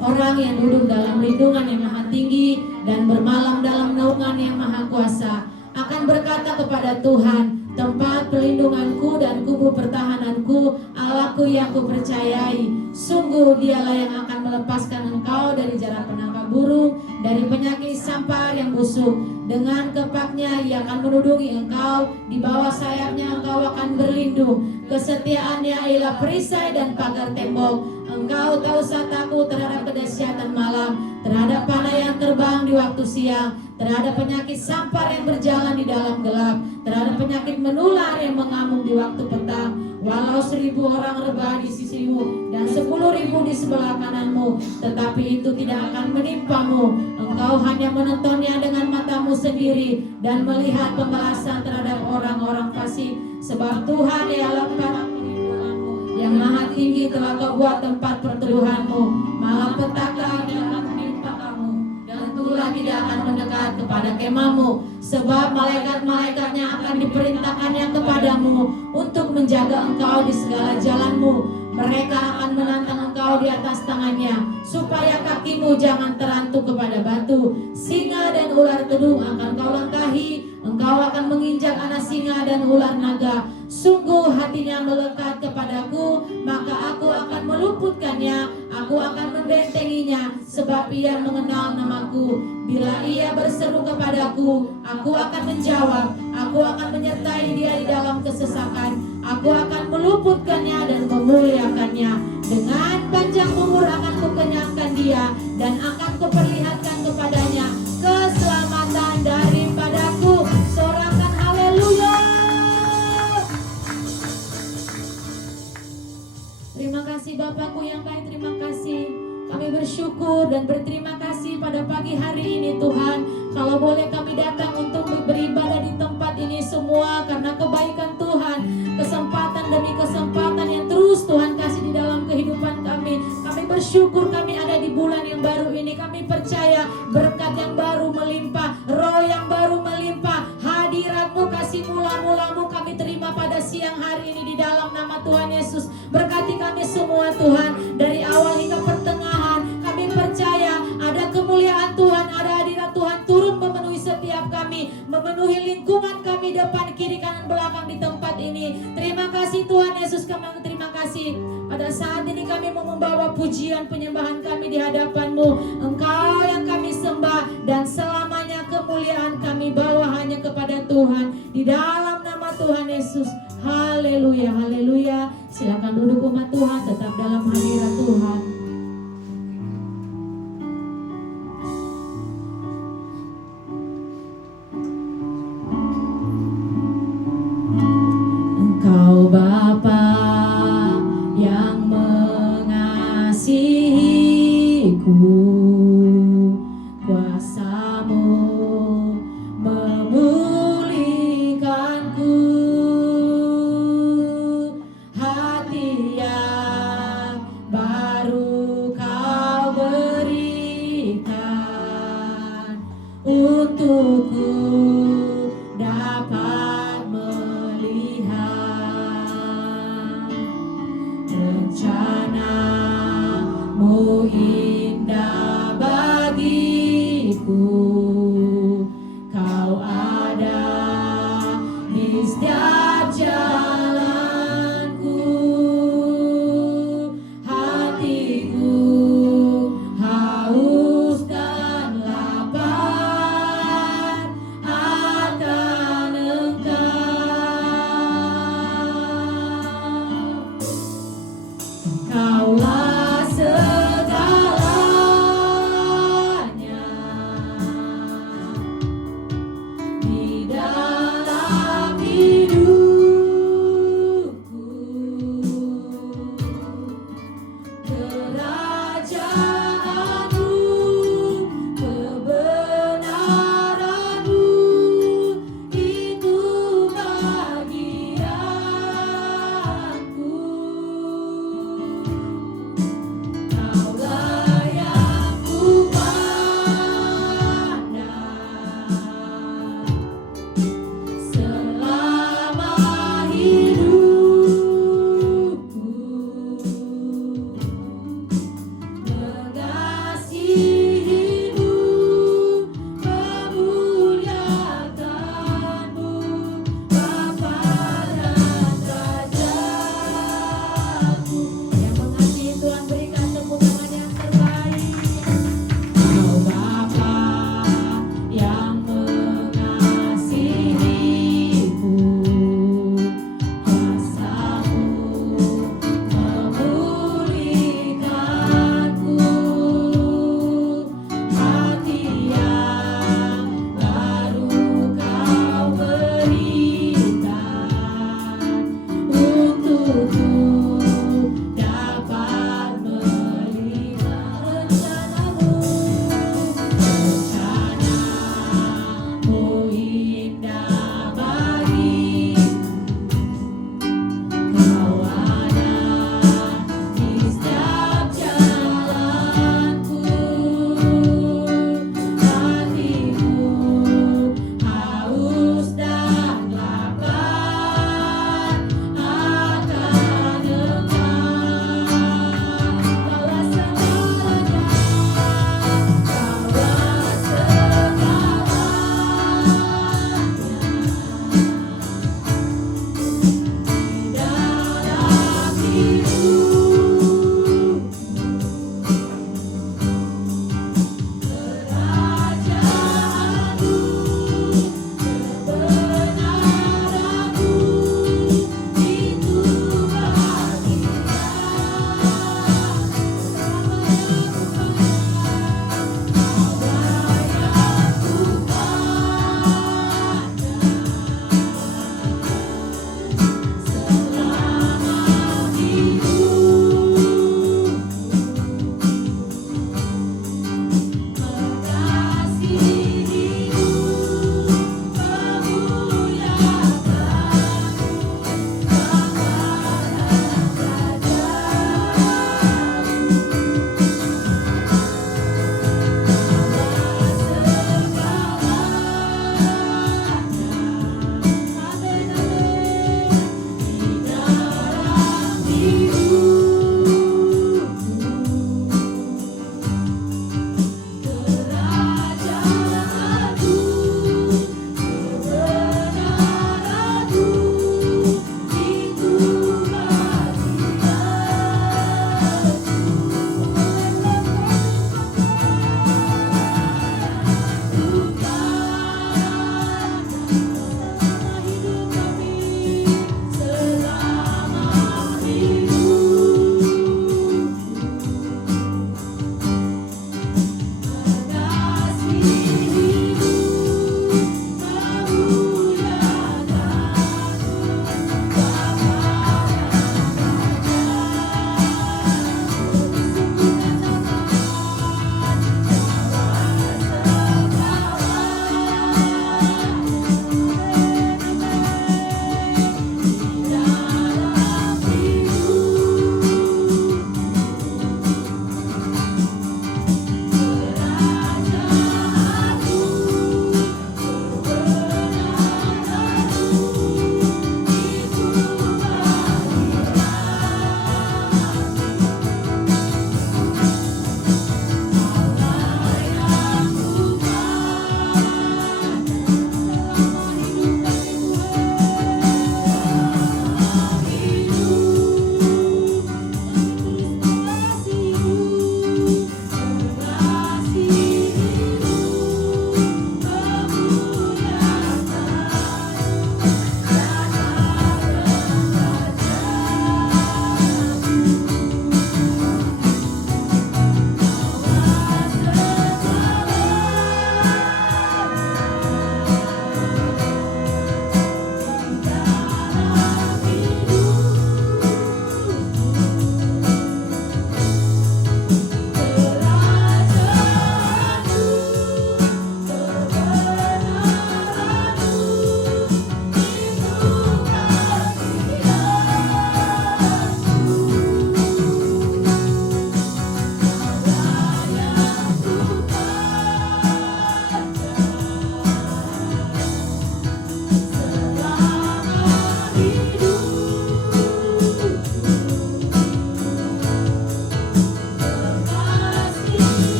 orang yang duduk dalam lindungan yang maha tinggi dan bermalam dalam naungan yang maha kuasa akan berkata kepada Tuhan, tempat perlindunganku dan kubu pertahananku, Allahku yang kupercayai. Sungguh dialah yang akan melepaskan engkau dari jalan penangkap burung, dari penyakit sampar yang busuk. Dengan kepaknya ia akan menudungi engkau, di bawah sayapnya engkau akan berlindung. Kesetiaannya ialah perisai dan pagar tembok. Engkau tahu usah takut terhadap kedahsyatan malam, terhadap panah yang terbang di waktu siang, terhadap penyakit sampar yang berjalan di dalam gelap, terhadap penyakit menular yang mengamuk di waktu petang. Walau 1000 orang rebah di sisimu dan 10.000 di sebelah kananmu, tetapi itu tidak akan menimpamu. Engkau hanya menontonnya dengan matamu sendiri dan melihat pembalasan terhadap orang-orang fasik. Sebab Tuhan ialah perlindunganmu, yang maha tinggi telah kau buat tempat perteduhanmu. Malapetaka akan menimpa kamu, dan tulah tidak akan mendekat kepada kemahmu. Sebab malaikat-malaikatnya akan diperintahkannya kepadamu untuk menjaga engkau di segala jalanmu. Mereka akan menantang engkau di atas tangannya, supaya kakimu jangan terantuk kepada batu. Singa dan ular kedung akan kau langkahi, engkau akan menginjak anak singa dan ular naga. Sungguh hatinya melekat kepadaku, maka aku akan meluputkannya, aku akan membentenginya, sebab ia mengenal namaku. Bila ia berseru kepadaku, aku akan menjawab, aku akan menyertai dia di dalam kesesakan, aku akan meluputkannya dan memuliakannya. Dengan panjang umur akan kukenyangkan dia, dan akan kuperlihatkan kepadanya keselamatan daripadaku. Sorakan haleluya. Terima kasih Bapakku yang baik, terima kasih. Kami bersyukur dan berterima kasih pada pagi hari ini Tuhan. Kalau boleh kami datang untuk beribadah di tempat ini semua karena kebaikan Tuhan. Kesempatan demi kesempatan yang terus Tuhan kasih di dalam kehidupan kami. Kami bersyukur kami ada di bulan yang baru ini. Kami percaya berkat yang baru melimpah, roh yang baru melimpah, hadirat-Mu, kasih mula-mulamu kami terima pada siang hari ini di dalam nama Tuhan Yesus. Berkati kami semua Tuhan, dari awal hingga pertengahan. Kami percaya ada kemuliaan Tuhan, ada hadirat Tuhan turun memenuhi setiap kami, memenuhi lingkungan kami, depan, kiri, kanan, belakang di tempat ini. Terima kasih Tuhan Yesus, kami terima kasih. Pada saat ini kami mau membawa pujian penyembahan kami di hadapan-Mu. Engkau yang kami sembah, dan selamanya kemuliaan kami bawa hanya kepada Tuhan. Di dalam nama Tuhan Yesus. Haleluya, haleluya. Silakan duduk umat Tuhan, tetap dalam hadirat Tuhan. Engkau Bapa yang mengasihiku, kuasa-Mu memulihkanku. Hati yang baru Kau berikan untukku dapat melihat rencana-Mu indah bagiku. Kau ada di setiap jalanku. Hatiku haus dan lapar akan Engkau. Engkaulah segalanya.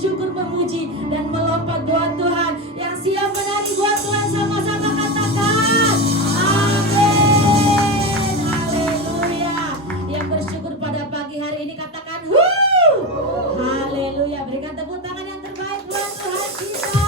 bersyukur, memuji, dan melompat buat Tuhan. Yang siap menari buat Tuhan sama-sama katakan amin. Haleluya. Yang bersyukur pada pagi hari ini katakan haleluya. Berikan tepuk tangan yang terbaik buat Tuhan kita.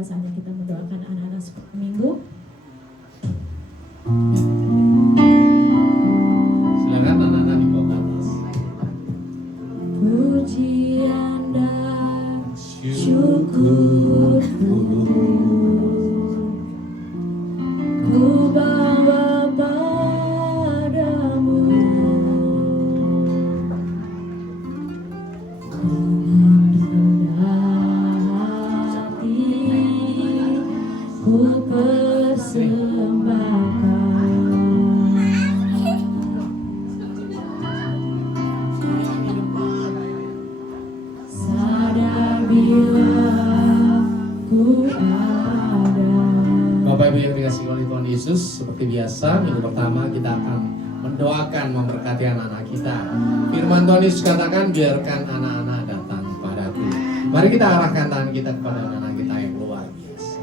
tiba saatnya kita mendoakan anak-anak sekolah minggu. Silakan anak-anak dibawa ke atas. Pujian dan syukur ku bawa padamu dengan rendah hati ku persembahkan sadar bila ku ada. Bapak Ibu yang dikasihi oleh Tuhan Yesus, seperti biasa minggu pertama kita akan mendoakan memberkati anak-anak kita. Firman Tuhan Yesus katakan, biarkan anak-anak datang padaku. Mari kita arahkan tangan kita kepada anak-anak kita yang luar biasa.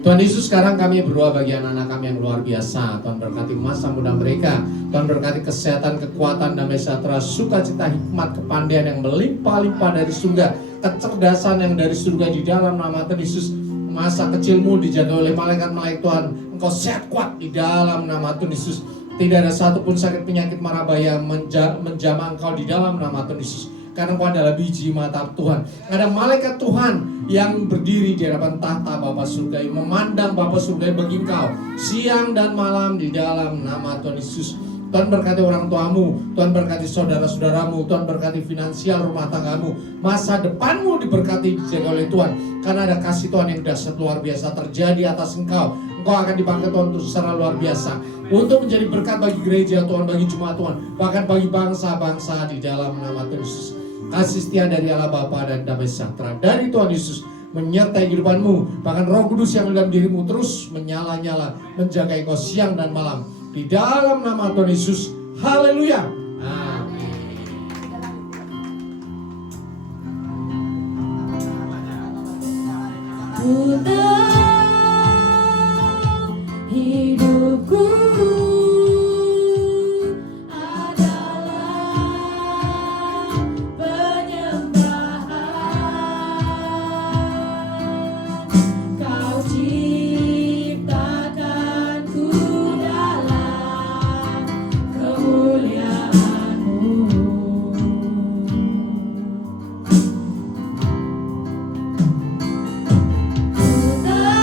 Tuhan Yesus, sekarang kami berdoa bagi anak-anak kami yang luar biasa. Tuhan berkati masa muda mereka. Tuhan berkati kesehatan, kekuatan, damai sejahtera, sukacita, hikmat, kepandaian yang melimpah-limpah dari surga, kecerdasan yang dari surga di dalam nama Tuhan Yesus. Masa kecilmu dijaga oleh malaikat-malaikat Tuhan. Engkau sehat kuat di dalam nama Tuhan Yesus. Tidak ada satupun sakit penyakit mara bahaya menjamah engkau di dalam nama Tuhan Yesus. Karena engkau adalah biji mata Tuhan. Ada malaikat Tuhan yang berdiri di hadapan tahta Bapa surga, memandang Bapa surga bagi engkau siang dan malam di dalam nama Tuhan Yesus. Tuhan berkati orang tuamu, Tuhan berkati saudara-saudaramu, Tuhan berkati finansial rumah tanggamu, masa depanmu diberkati dijaga oleh Tuhan. Karena ada kasih Tuhan yang dahsyat luar biasa terjadi atas engkau. Engkau akan dipakai Tuhan untuk secara luar biasa untuk menjadi berkat bagi gereja Tuhan, bagi jemaat Tuhan, bahkan bagi bangsa-bangsa di dalam nama Tuhan Yesus. Kasih setia dari Allah Bapa dan damai sejahtera dari Tuhan Yesus menyertai kehidupanmu. Bahkan Roh Kudus yang dalam dirimu terus menyala-nyala, menjaga engkau siang dan malam. Di dalam nama Tuhan Yesus. Haleluya. Amin. Ku tahu hidupku adalah penyembahan. Kau ciptakanku dalam kemuliaan-Mu. Ku tahu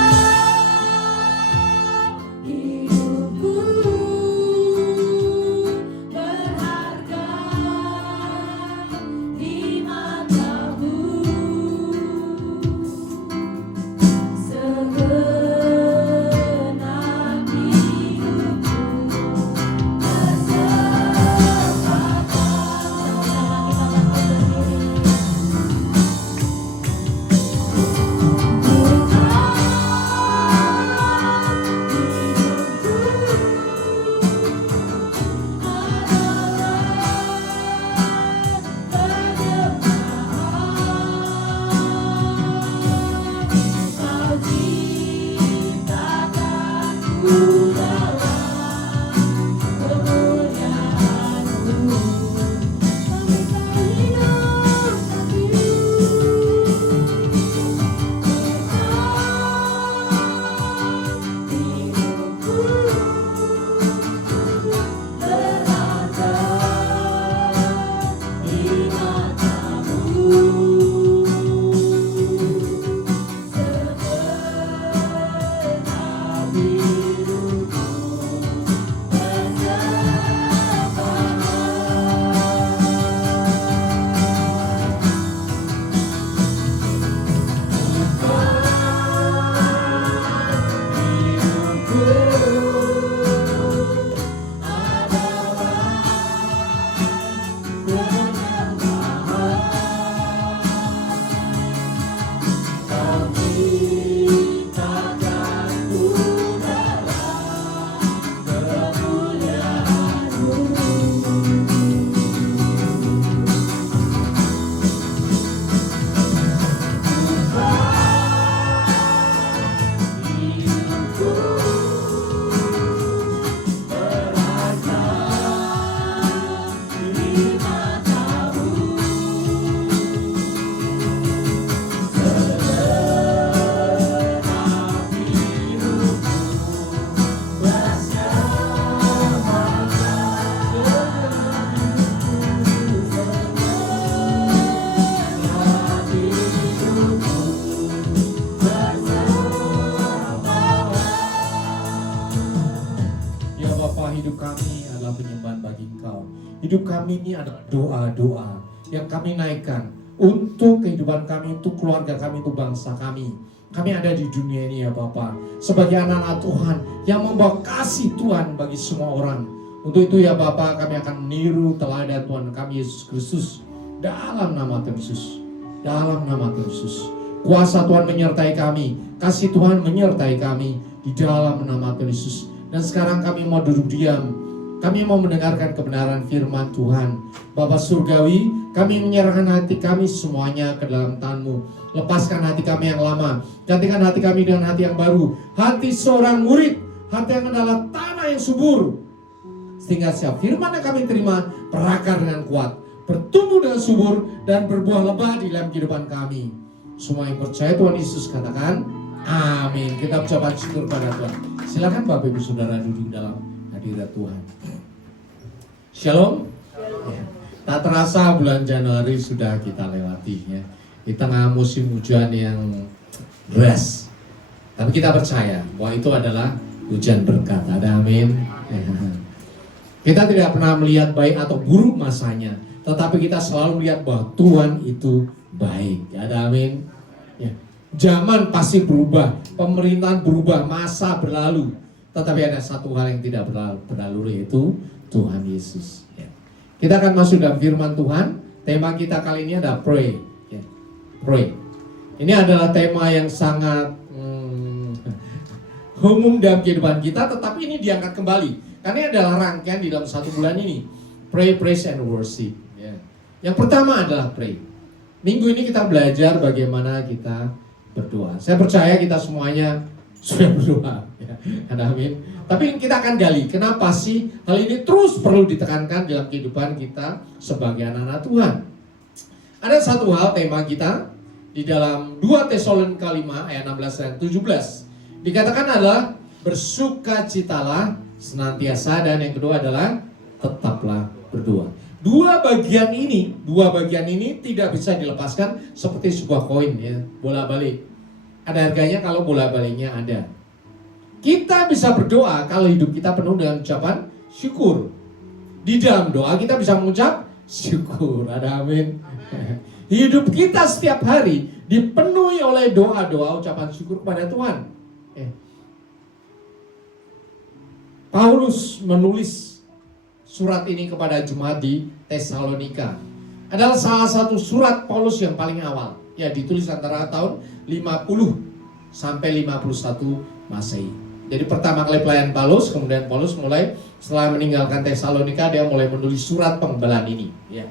hidup kami ini adalah doa-doa yang kami naikkan untuk kehidupan kami, untuk keluarga kami, untuk bangsa kami. Kami ada di dunia ini ya Bapa, sebagai anak-anak Tuhan yang membawa kasih Tuhan bagi semua orang. Untuk itu ya Bapa, kami akan meniru teladan Tuhan kami Yesus Kristus dalam nama Tuhan Yesus. Dalam nama Tuhan Yesus. Kuasa Tuhan menyertai kami, kasih Tuhan menyertai kami di dalam nama Tuhan Yesus. Dan sekarang kami mau duduk diam. Kami mau mendengarkan kebenaran firman Tuhan. Bapa Surgawi, kami menyerahkan hati kami semuanya ke dalam tangan-Mu. Lepaskan hati kami yang lama, gantikan hati kami dengan hati yang baru. Hati seorang murid, hati yang adalah tanah yang subur. Sehingga setiap firman yang kami terima berakar dengan kuat, bertumbuh dengan subur, dan berbuah lebat di dalam kehidupan kami. Semua yang percaya Tuhan Yesus katakan amin. Kita ucapkan syukur pada Tuhan. Silakan Bapak Ibu Saudara duduk dalam hadirat Tuhan. Shalom. Ya. Tak terasa bulan Januari sudah kita lewati ya. Di tengah musim hujan yang deras. Tapi kita percaya bahwa itu adalah hujan berkat. Ada amin. Ya. Kita tidak pernah melihat baik atau buruk masanya, tetapi kita selalu melihat bahwa Tuhan itu baik. Ada amin. Ya. Zaman pasti berubah, pemerintahan berubah, masa berlalu. Tetapi ada satu hal yang tidak berlalu, yaitu Tuhan Yesus. Ya. Kita akan masuk dalam firman Tuhan. Tema kita kali ini adalah pray. Ya. Pray. Ini adalah tema yang sangat umum dalam kehidupan kita, tetapi ini diangkat kembali. Karena ini adalah rangkaian di dalam 1 bulan ini. Pray, praise, and worship. Ya. Yang pertama adalah pray. Minggu ini kita belajar bagaimana kita berdoa. Saya percaya kita semuanya sudah berdoa. Ya. Amin. Tapi kita akan gali, kenapa sih hal ini terus perlu ditekankan dalam kehidupan kita sebagai anak-anak Tuhan. Ada satu hal tema kita di dalam 2 Tesalonika 5 ayat 16 dan 17. Dikatakan adalah bersukacitalah senantiasa, dan yang kedua adalah tetaplah berdoa. Dua bagian ini tidak bisa dilepaskan seperti sebuah koin ya, bola balik. Ada harganya kalau bola baliknya ada. Kita bisa berdoa kalau hidup kita penuh dengan ucapan syukur. Di dalam doa kita bisa mengucap syukur. Ada amin. Hidup kita setiap hari dipenuhi oleh doa-doa ucapan syukur kepada Tuhan. Paulus menulis surat ini kepada jemaat di Tesalonika. Adalah salah satu surat Paulus yang paling awal. Ya, ditulis antara tahun 50 sampai 51 Masehi. Jadi pertama kali pelayanan Paulus, kemudian Paulus mulai setelah meninggalkan Tesalonika, dia mulai menulis surat pengbelaan ini. Ya.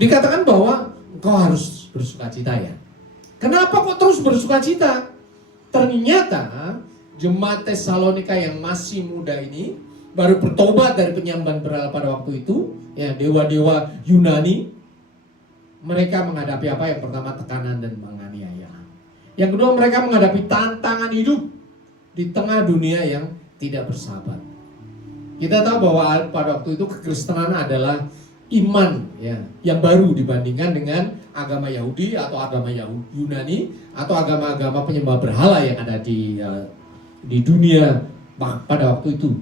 Dikatakan bahwa engkau harus bersukacita ya. Kenapa kok terus bersukacita? Ternyata jemaat Tesalonika yang masih muda ini baru bertobat dari penyembahan berhala pada waktu itu, ya, dewa-dewa Yunani. Mereka menghadapi apa? Yang pertama tekanan dan penganiayaan. Yang kedua mereka menghadapi tantangan hidup di tengah dunia yang tidak bersahabat. Kita tahu bahwa pada waktu itu kekristenan adalah iman ya, yang baru dibandingkan dengan agama Yahudi atau agama Yunani atau agama-agama penyembah berhala yang ada di dunia pada waktu itu.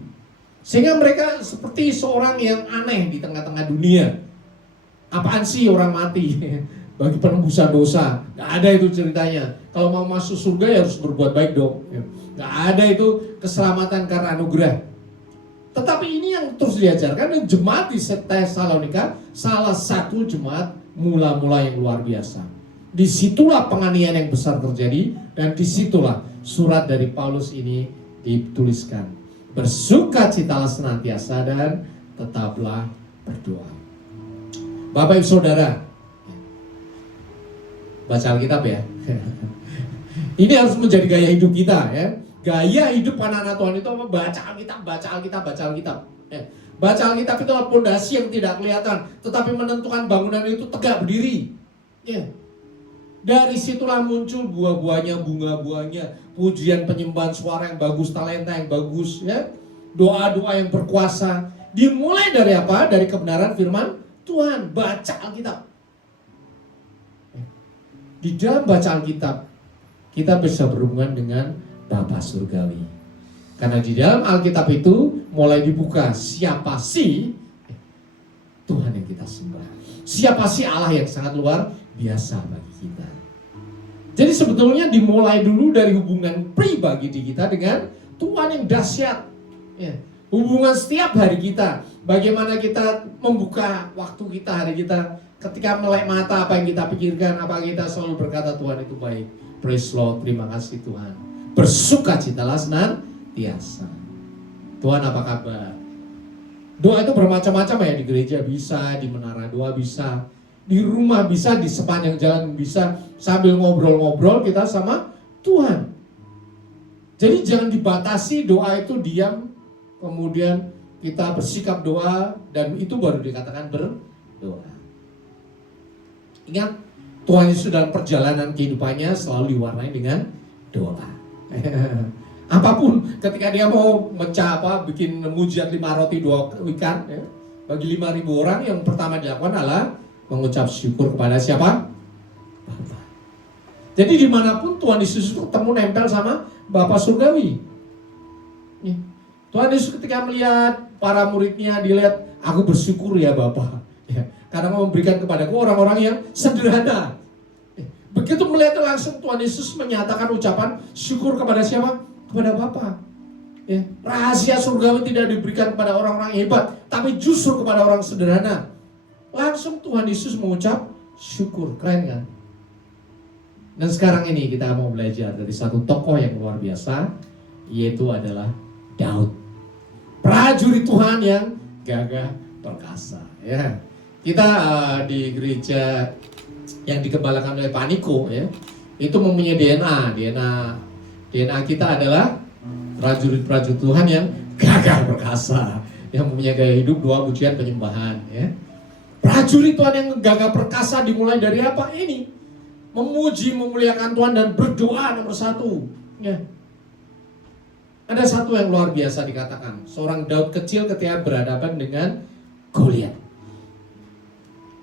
Sehingga mereka seperti seorang yang aneh di tengah-tengah dunia. Apaan sih orang mati? Bagi penembusan dosa. Gak ada itu ceritanya. Kalau mau masuk surga ya harus berbuat baik dong. Gak ada itu keselamatan karena anugerah. Tetapi ini yang terus diajarkan, dan jemaat di Tesalonika salah satu jemaat mula-mula yang luar biasa. Disitulah penganiayaan yang besar terjadi, dan disitulah surat dari Paulus ini dituliskan. Bersukacitalah senantiasa dan tetaplah berdoa. Bapak Ibu Saudara, baca Alkitab ya. Ini harus menjadi gaya hidup kita ya. Gaya hidup anak-anak Tuhan itu apa? Baca Alkitab, baca Alkitab, baca Alkitab. Baca Alkitab itu adalah pondasi yang tidak kelihatan, tetapi menentukan bangunan itu tegak berdiri. Dari situlah muncul buah-buahnya, bunga-buahnya, pujian, penyembahan, suara yang bagus, talenta yang bagus, ya, doa-doa yang berkuasa. Dimulai dari apa? Dari kebenaran firman Tuhan. Baca Alkitab. Di dalam baca Alkitab, kita bisa berhubungan dengan Bapa Surgawi. Karena di dalam Alkitab itu mulai dibuka siapa sih Tuhan yang kita sembah. Siapa sih Allah yang sangat luar biasa bagi kita? Jadi sebetulnya dimulai dulu dari hubungan pribadi kita dengan Tuhan yang dahsyat. Ya. Hubungan setiap hari kita. Bagaimana kita membuka waktu kita, hari kita. Ketika melek mata, apa yang kita pikirkan, apa kita selalu berkata Tuhan itu baik. Praise Lord, terima kasih Tuhan. Bersukacitalah senantiasa. Tuhan apa kabar? Doa itu bermacam-macam ya, di gereja bisa, di menara doa bisa, di rumah bisa, di sepanjang jalan bisa, sambil ngobrol-ngobrol kita sama Tuhan. Jadi jangan dibatasi doa itu diam, kemudian kita bersikap doa, dan itu baru dikatakan berdoa. Ingat, Tuhan Yesus dalam perjalanan kehidupannya selalu diwarnai dengan doa. Apapun, ketika dia mau bikin mujizat 5 roti 2 ikan ya, bagi 5.000 orang, yang pertama dilakukan adalah mengucap syukur kepada siapa? Bapa. Jadi dimanapun Tuhan Yesus ketemu nempel sama Bapa Surgawi. Ya. Tuhan Yesus ketika melihat para muridnya, dilihat, aku bersyukur ya Bapa, ya, karena mau memberikan kepadaku orang-orang yang sederhana. Begitu melihat langsung Tuhan Yesus menyatakan ucapan syukur kepada siapa? Kepada Bapa. Ya. Rahasia surgawi tidak diberikan kepada orang-orang hebat, tapi justru kepada orang sederhana. Langsung Tuhan Yesus mengucap syukur. Keren kan? Dan sekarang ini kita mau belajar dari satu tokoh yang luar biasa, yaitu adalah Daud. Prajurit Tuhan yang gagah perkasa. Ya. Kita di gereja yang dikembalakan oleh Pak Niko, ya, itu mempunyai DNA kita adalah prajurit-prajurit Tuhan yang gagah perkasa, yang mempunyai gaya hidup doa, pujian, penyembahan. Ya. Prajurit Tuhan yang gagah perkasa dimulai dari apa? Ini memuji, memuliakan Tuhan dan berdoa nomor 1. Ya. Ada satu yang luar biasa dikatakan, seorang Daud kecil ketika berhadapan dengan Goliat.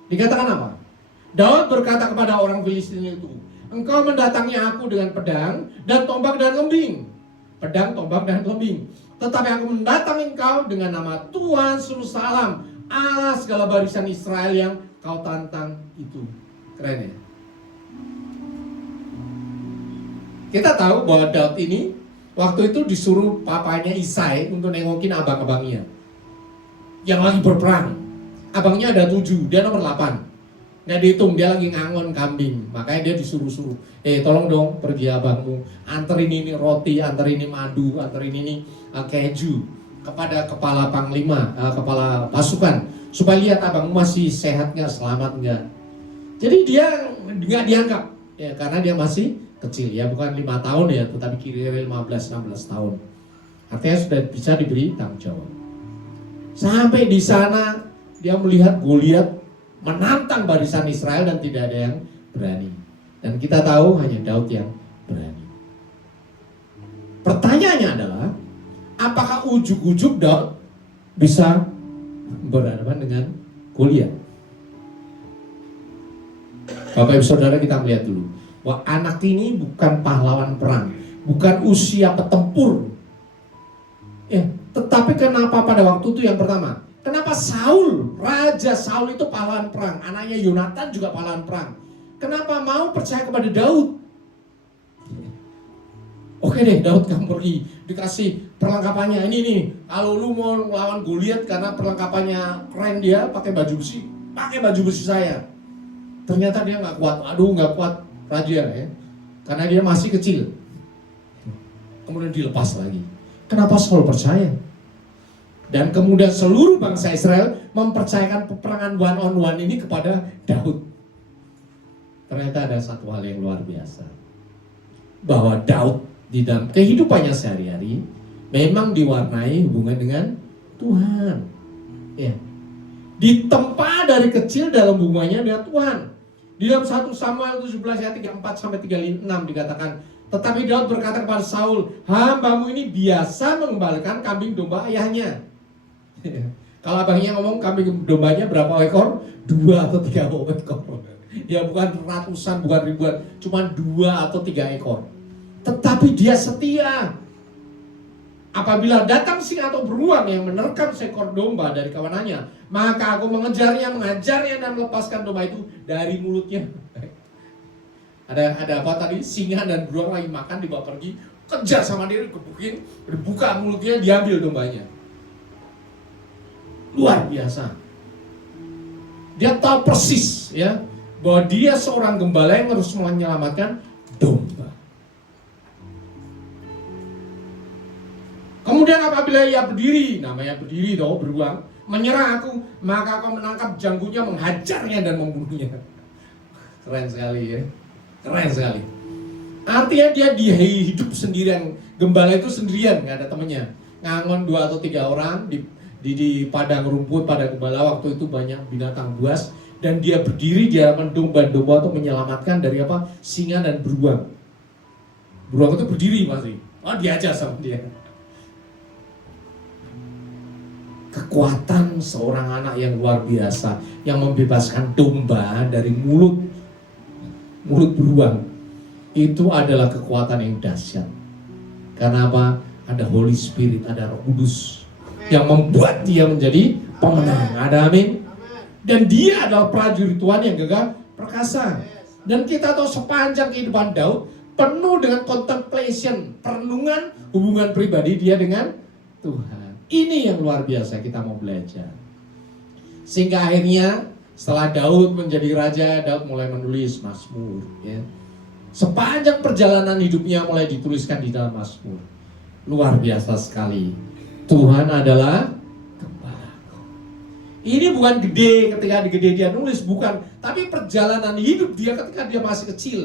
Dikatakan apa? Daud berkata kepada orang Filistin itu, engkau mendatangi aku dengan pedang dan tombak dan lembing. Pedang, tombak dan lembing. Tetapi aku mendatangi engkau dengan nama Tuhan semesta alam, Allah segala barisan Israel yang kau tantang itu. Keren ya? Kita tahu bahwa Daud ini waktu itu disuruh papanya Isai untuk nengokin abang-abangnya yang lagi berperang. Abangnya ada 7, dia nomor 8. Nggak dihitung, dia lagi ngangon kambing. Makanya dia disuruh-suruh, tolong dong pergi abangmu, anterin ini roti, anterin ini madu, anterin ini keju kepada kepala panglima, kepala pasukan, supaya lihat abangmu masih sehat nggak, selamat nggak. Jadi dia nggak dianggap, ya, karena dia masih kecil, ya, bukan 5 tahun ya, tetapi kira-kira 15-16 tahun. Artinya sudah bisa diberi tanggung jawab. Sampai di sana dia melihat Goliat menantang barisan Israel dan tidak ada yang berani. Dan kita tahu hanya Daud yang berani. Pertanyaannya adalah, apakah ujuk-ujuk Daud bisa berhadapan dengan Goliat? Bapak Ibu Saudara, kita melihat dulu bahwa anak ini bukan pahlawan perang, bukan usia petempur. Ya, tetapi kenapa pada waktu itu yang pertama? Kenapa Saul, Raja Saul itu pahlawan perang, anaknya Yonatan juga pahlawan perang. Kenapa mau percaya kepada Daud? Oke deh, Daud kamu pergi, dikasih perlengkapannya. Ini nih, kalau lu mau lawan Goliat karena perlengkapannya keren, dia pakai baju besi saya. Ternyata dia nggak kuat, nggak kuat raja ya, karena dia masih kecil. Kemudian dilepas lagi. Kenapa Saul percaya? Dan kemudian seluruh bangsa Israel mempercayakan peperangan one on one ini kepada Daud. Ternyata ada satu hal yang luar biasa, bahwa Daud di dalam kehidupannya sehari-hari memang diwarnai hubungan dengan Tuhan. Ya. Ditempa dari kecil dalam hubungannya dengan Tuhan. Di dalam 1 Samuel 17 ayat 34-36 dikatakan, tetapi Daud berkata kepada Saul, hambamu ini biasa mengembalikan kambing domba ayahnya. Kalau abangnya ngomong kambing dombanya berapa ekor? 2 atau 3 ekor. Ya bukan ratusan, bukan ribuan, cuma 2 atau 3 ekor. Tetapi dia setia. Apabila datang singa atau beruang yang menerkam seekor domba dari kawanannya, maka aku mengejarnya, mengajarnya dan melepaskan domba itu dari mulutnya. Ada apa tadi? Singa dan beruang lagi makan, dibawa pergi, kejar sama dia, gebukin, dibuka mulutnya, diambil dombanya. Luar biasa. Dia tahu persis ya bahwa dia seorang gembala yang harus menyelamatkan domba. Kemudian apabila ia berdiri, namanya berdiri toh, beruang, menyerang aku, maka aku menangkap janggutnya, menghajarnya dan membunuhnya. Keren sekali ya, keren sekali. Artinya dia hidup sendirian, gembala itu sendirian, nggak ada temennya. Ngangon 2 atau 3 orang di padang rumput, padang gembala waktu itu banyak binatang buas, dan dia berdiri di hadapan domba-domba untuk menyelamatkan dari apa? Singa dan beruang. Beruang itu berdiri masih, diajar sama dia. Kekuatan seorang anak yang luar biasa yang membebaskan domba dari mulut beruang itu adalah kekuatan yang dahsyat. Karena apa? Ada Holy Spirit, ada Roh Kudus yang membuat dia menjadi pemenang. Ada amin. Dan dia adalah prajurit Tuhan yang gagah perkasa. Dan kita tahu sepanjang kehidupan Daud penuh dengan contemplation, perenungan hubungan pribadi dia dengan Tuhan. Ini yang luar biasa kita mau belajar. Sehingga akhirnya setelah Daud menjadi raja, Daud mulai menulis Mazmur. Ya. Sepanjang perjalanan hidupnya mulai dituliskan di dalam Mazmur. Luar biasa sekali. Tuhan adalah gembalaku. Ini bukan gede ketika dia nulis, bukan. Tapi perjalanan hidup dia ketika dia masih kecil.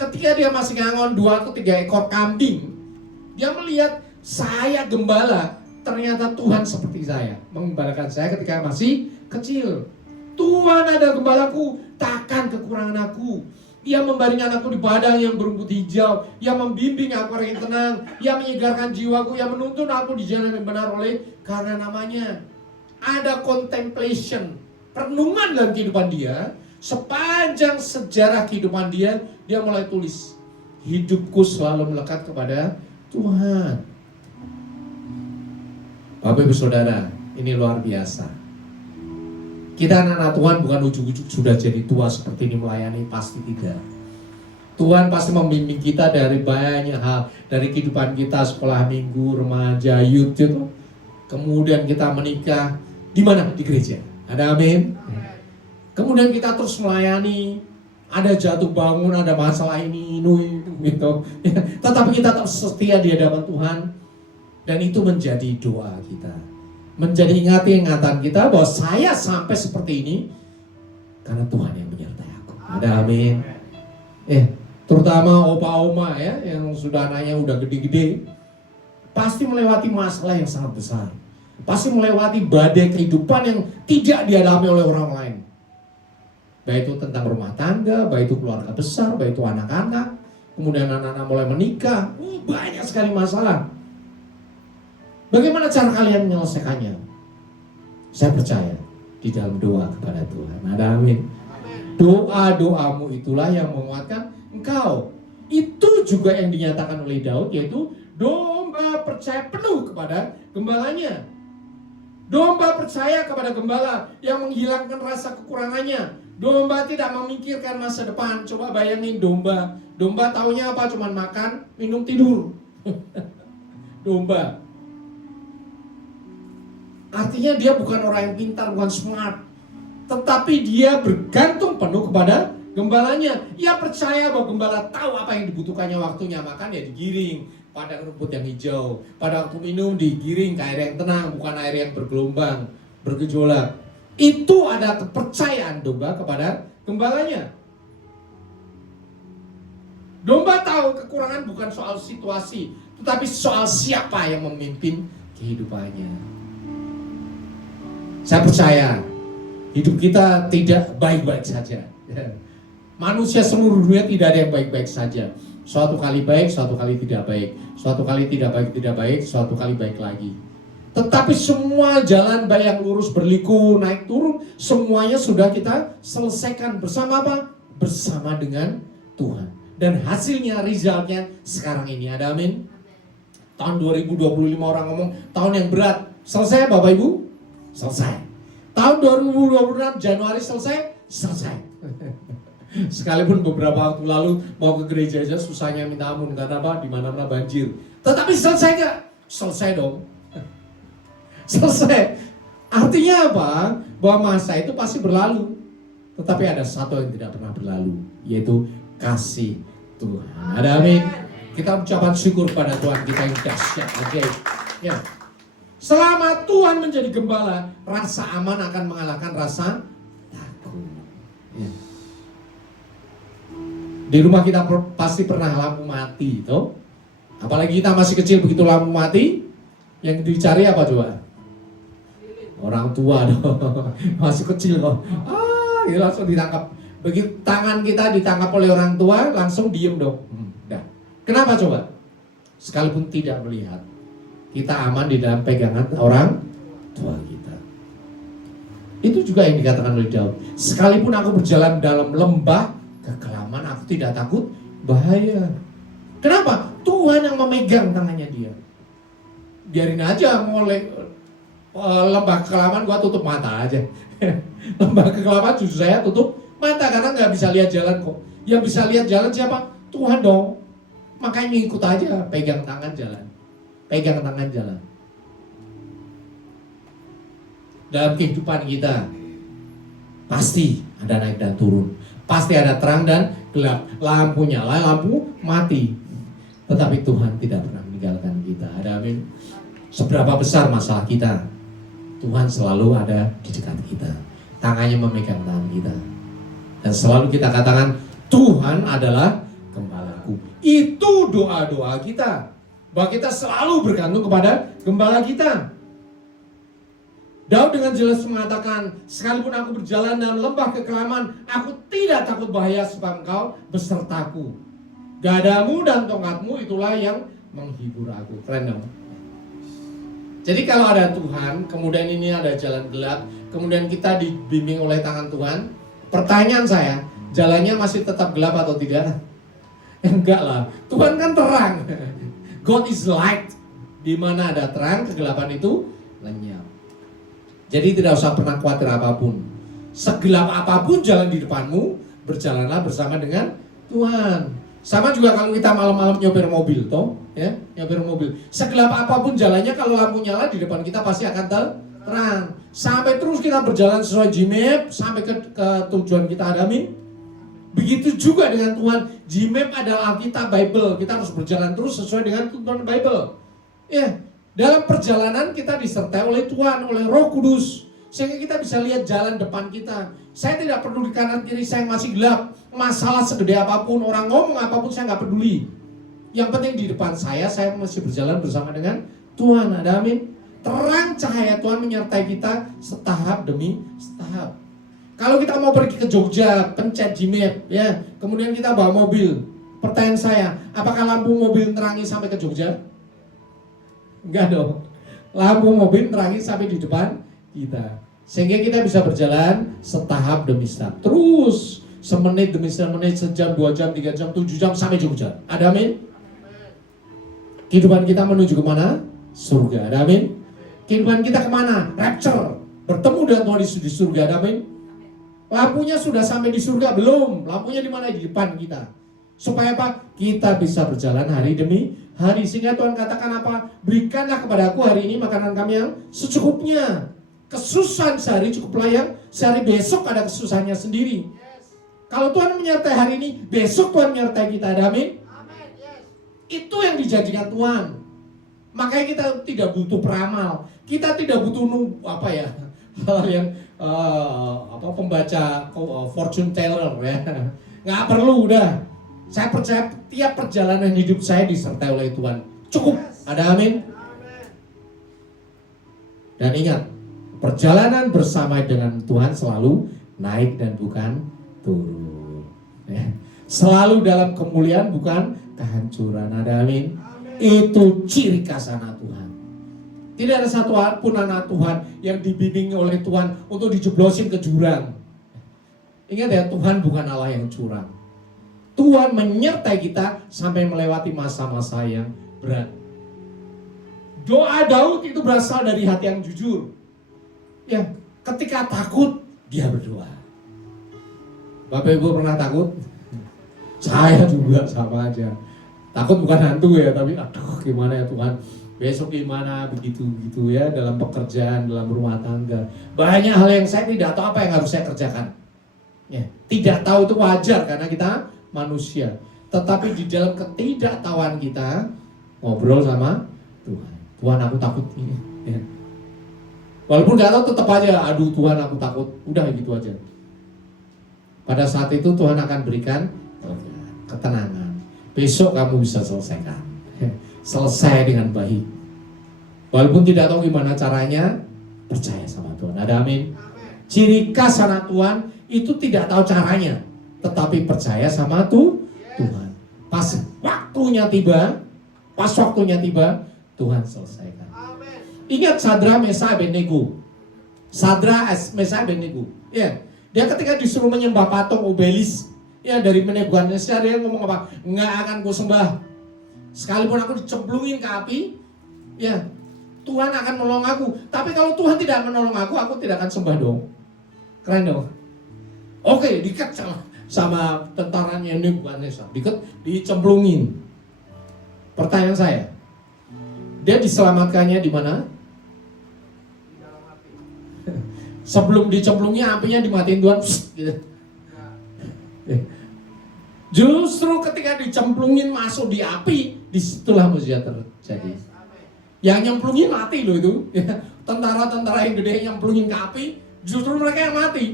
Ketika dia masih ngangon 2 atau 3 ekor kambing, dia melihat saya gembala. Ternyata Tuhan seperti saya, mengembalakan saya ketika masih kecil. Tuhan ada gembalaku, takkan kekurangan aku. Ia membaringkan aku di padang yang berumput hijau. Ia membimbing aku yang tenang. Ia menyegarkan jiwaku. Ia menuntun aku di jalan yang benar oleh karena namanya. Ada contemplation, perenungan dalam kehidupan dia. Sepanjang sejarah kehidupan dia mulai tulis. Hidupku selalu melekat kepada Tuhan. Bapak Ibu Saudara, ini luar biasa. Kita anak-anak Tuhan bukan ujuk-ujuk sudah jadi tua seperti ini melayani, pasti tidak. Tuhan pasti membimbing kita dari banyak hal, dari kehidupan kita, sekolah minggu, remaja, youth itu. Kemudian kita menikah, di mana? Di gereja. Ada amin? Kemudian kita terus melayani, ada jatuh bangun, ada masalah ini, gitu. Tetapi kita tetap setia di hadapan Tuhan. Dan itu menjadi doa kita, menjadi ingatan kita bahwa saya sampai seperti ini karena Tuhan yang menyertai aku. Ada amin. Terutama opa-oma ya, yang sudah anaknya udah gede-gede, pasti melewati masalah yang sangat besar, pasti melewati badai kehidupan yang tidak dialami oleh orang lain. Baik itu tentang rumah tangga, baik itu keluarga besar, baik itu anak-anak, kemudian anak-anak mulai menikah, banyak sekali masalah. Bagaimana cara kalian menyelesaikannya? Saya percaya di dalam doa kepada Tuhan. Ada amin. Doa-doamu itulah yang menguatkan engkau. Itu juga yang dinyatakan oleh Daud, yaitu domba percaya penuh kepada gembalanya. Domba percaya kepada gembala yang menghilangkan rasa kekurangannya. Domba tidak memikirkan masa depan. Coba bayangin domba. Domba taunya apa? Cuman makan, minum, tidur. Domba. Artinya dia bukan orang yang pintar, bukan smart. Tetapi dia bergantung penuh kepada gembalanya. Ia percaya bahwa gembala tahu apa yang dibutuhkannya waktunya. Makan ya digiring pada rumput yang hijau. Pada waktu minum digiring ke air yang tenang, bukan air yang bergelombang, bergejolak. Itu ada kepercayaan domba kepada gembalanya. Domba tahu kekurangan bukan soal situasi, tetapi soal siapa yang memimpin kehidupannya. Saya percaya hidup kita tidak baik-baik saja. Manusia seluruh dunia tidak ada yang baik-baik saja. Suatu kali baik, suatu kali tidak baik. Suatu kali tidak baik, suatu kali baik lagi. Tetapi semua jalan baik yang lurus berliku, naik turun, semuanya sudah kita selesaikan bersama apa? Bersama dengan Tuhan. Dan hasilnya, resultnya sekarang ini. Ada amin? Tahun 2025 orang ngomong tahun yang berat. Selesai Bapak Ibu? Selesai. Tahun 2026 Januari selesai? Selesai. Sekalipun beberapa waktu lalu mau ke gereja aja susahnya minta ampun karena apa? Di mana-mana banjir. Tetapi selesai gak? Selesai dong. Selesai. Artinya apa? Bahwa masa itu pasti berlalu. Tetapi ada satu yang tidak pernah berlalu, yaitu kasih Tuhan. Ada amin. Kita ucapkan syukur pada Tuhan kita yang dahsyat. Oke. Ya. Selama Tuhan menjadi gembala, rasa aman akan mengalahkan rasa takut. Ya. Di rumah kita pasti pernah lampu mati, toh? Apalagi kita masih kecil begitu lampu mati, yang dicari apa coba? Orang tua dong, masih kecil kok. Ini langsung ditangkap. Begitu tangan kita ditangkap oleh orang tua, langsung diem dong. Dah. Kenapa coba? Sekalipun tidak melihat, kita aman di dalam pegangan orang tua kita. Itu juga yang dikatakan oleh Daud. Sekalipun aku berjalan dalam lembah kekelaman, aku tidak takut bahaya. Kenapa? Tuhan yang memegang tangannya dia. Biarin aja mulai lembah kekelaman, gua tutup mata aja. Lembah kekelaman justru saya tutup mata karena nggak bisa lihat jalan kok. Yang bisa lihat jalan siapa? Tuhan dong. Makanya ngikut aja, pegang tangan jalan. Pegang tangan jalan. Dalam kehidupan kita pasti ada naik dan turun. Pasti ada terang dan gelap. Lampu nyala, lampu mati. Tetapi Tuhan tidak pernah meninggalkan kita. Ada amin. Seberapa besar masalah kita, Tuhan selalu ada di dekat kita. Tangannya memegang tangan kita. Dan selalu kita katakan, Tuhan adalah gembalaku. Itu doa-doa kita. Bahwa kita selalu bergantung kepada gembala kita. Daud dengan jelas mengatakan, sekalipun aku berjalan dalam lembah kekelaman, aku tidak takut bahaya sebab Engkau besertaku. Gadamu dan tongkatmu itulah yang menghibur aku. Keren dong. Jadi kalau ada Tuhan, kemudian ini ada jalan gelap, kemudian kita dibimbing oleh tangan Tuhan, pertanyaan saya, jalannya masih tetap gelap atau tidak? Enggak lah, Tuhan kan terang. God is light. Di mana ada terang, kegelapan itu lenyap. Jadi tidak usah pernah khawatir apapun. Segelap apapun jalan di depanmu, berjalanlah bersama dengan Tuhan. Sama juga kalau kita malam-malam nyopir mobil, toh, ya, nyopir mobil. Segelap apapun jalannya, kalau lampu nyala di depan kita pasti akan terang. Sampai terus kita berjalan sesuai Gmap sampai ke tujuan kita. Ada amin. Begitu juga dengan Tuhan. Gmap adalah Alkitab Bible. Kita harus berjalan terus sesuai dengan tuntunan Bible. Ya. Dalam perjalanan kita disertai oleh Tuhan, oleh Roh Kudus. Sehingga kita bisa lihat jalan depan kita. Saya tidak perlu di kanan kiri saya masih gelap. Masalah segede apapun, orang ngomong apapun saya nggak peduli. Yang penting di depan saya masih berjalan bersama dengan Tuhan. Ada amin. Terang cahaya Tuhan menyertai kita setahap demi setahap. Kalau kita mau pergi ke Jogja, pencet Gmap, ya, kemudian kita bawa mobil. Pertanyaan saya, apakah lampu mobil nerangi sampai ke Jogja? Enggak dong. Lampu mobil nerangi sampai di depan kita. Sehingga kita bisa berjalan setahap demi setahap. Terus semenit demi semenit, sejam, 2 jam, 3 jam, 7 jam sampai Jogja. Ada amin? Kehidupan kita menuju kemana? Surga. Ada amin? Kehidupan kita kemana? Rapture. Bertemu dengan Tuhan di surga. Ada amin? Lampunya sudah sampai di surga? Belum. Lampunya di mana? Di depan kita. Supaya apa? Kita bisa berjalan hari demi hari. Sehingga Tuhan katakan apa? Berikanlah kepada aku hari ini makanan kami yang secukupnya. Kesusahan sehari cukuplah yang sehari, besok ada kesusahannya sendiri. Kalau Tuhan menyertai hari ini, besok Tuhan menyertai kita. Ada amin? Itu yang dijanjikan Tuhan. Makanya kita tidak butuh peramal. Kita tidak butuh hal yang pembaca fortune teller, ya. Nggak perlu, udah. Saya percaya tiap perjalanan hidup saya disertai oleh Tuhan. Cukup. Ada amin? Dan ingat, perjalanan bersama dengan Tuhan selalu naik dan bukan turun. Ya. Selalu dalam kemuliaan bukan kehancuran. Ada amin? Itu ciri khas anak Tuhan. Tidak ada satu pun anak Tuhan yang dibimbing oleh Tuhan untuk dijeblosin ke jurang. Ingat ya, Tuhan bukan Allah yang curang. Tuhan menyertai kita sampai melewati masa-masa yang berat. Doa Daud itu berasal dari hati yang jujur. Ya, ketika takut dia berdoa. Bapak Ibu pernah takut? Saya juga sama aja. Takut bukan hantu ya, tapi aduh gimana ya Tuhan, besok gimana begitu ya, dalam pekerjaan, dalam rumah tangga. Banyak hal yang saya tidak tahu apa yang harus saya kerjakan. Ya, tidak tahu itu wajar karena kita manusia. Tetapi di dalam ketidaktahuan kita ngobrol sama Tuhan. Tuhan aku takut ini. Ya. Walaupun nggak tahu tetap aja, aduh Tuhan aku takut. Udah gitu aja. Pada saat itu Tuhan akan berikan ketenangan. Besok kamu bisa selesaikan. Selesai dengan baik. Walaupun tidak tahu gimana caranya, percaya sama Tuhan. Ada amin. Ciri khas anak Tuhan itu tidak tahu caranya, tetapi percaya sama Tuhan. Pas waktunya tiba, Tuhan selesaikan. Ingat Sadra, Mesha, Abednego. Sadra, Mesha, Abednego. Ya, dia ketika disuruh menyembah patung obelis, ya dari Nebukadnezar dia ngomong apa? Nggak akan ku sembah. Sekalipun aku dicemplungin ke api, ya Tuhan akan menolong aku. Tapi kalau Tuhan tidak menolong aku tidak akan sembah dong. Keren dong. Oke, diikat sama tentaranya Nebukadnezar. Diikat, dicemplungin. Pertanyaan saya, dia diselamatkannya di mana? Sebelum dicemplungi apinya dimatiin Tuhan. Gitu. Justru ketika dicemplungin masuk di api, disitulah mujizat terjadi. Yang nyemplungin mati loh itu. Tentara-tentara yang gede nyemplungin ke api, justru mereka yang mati.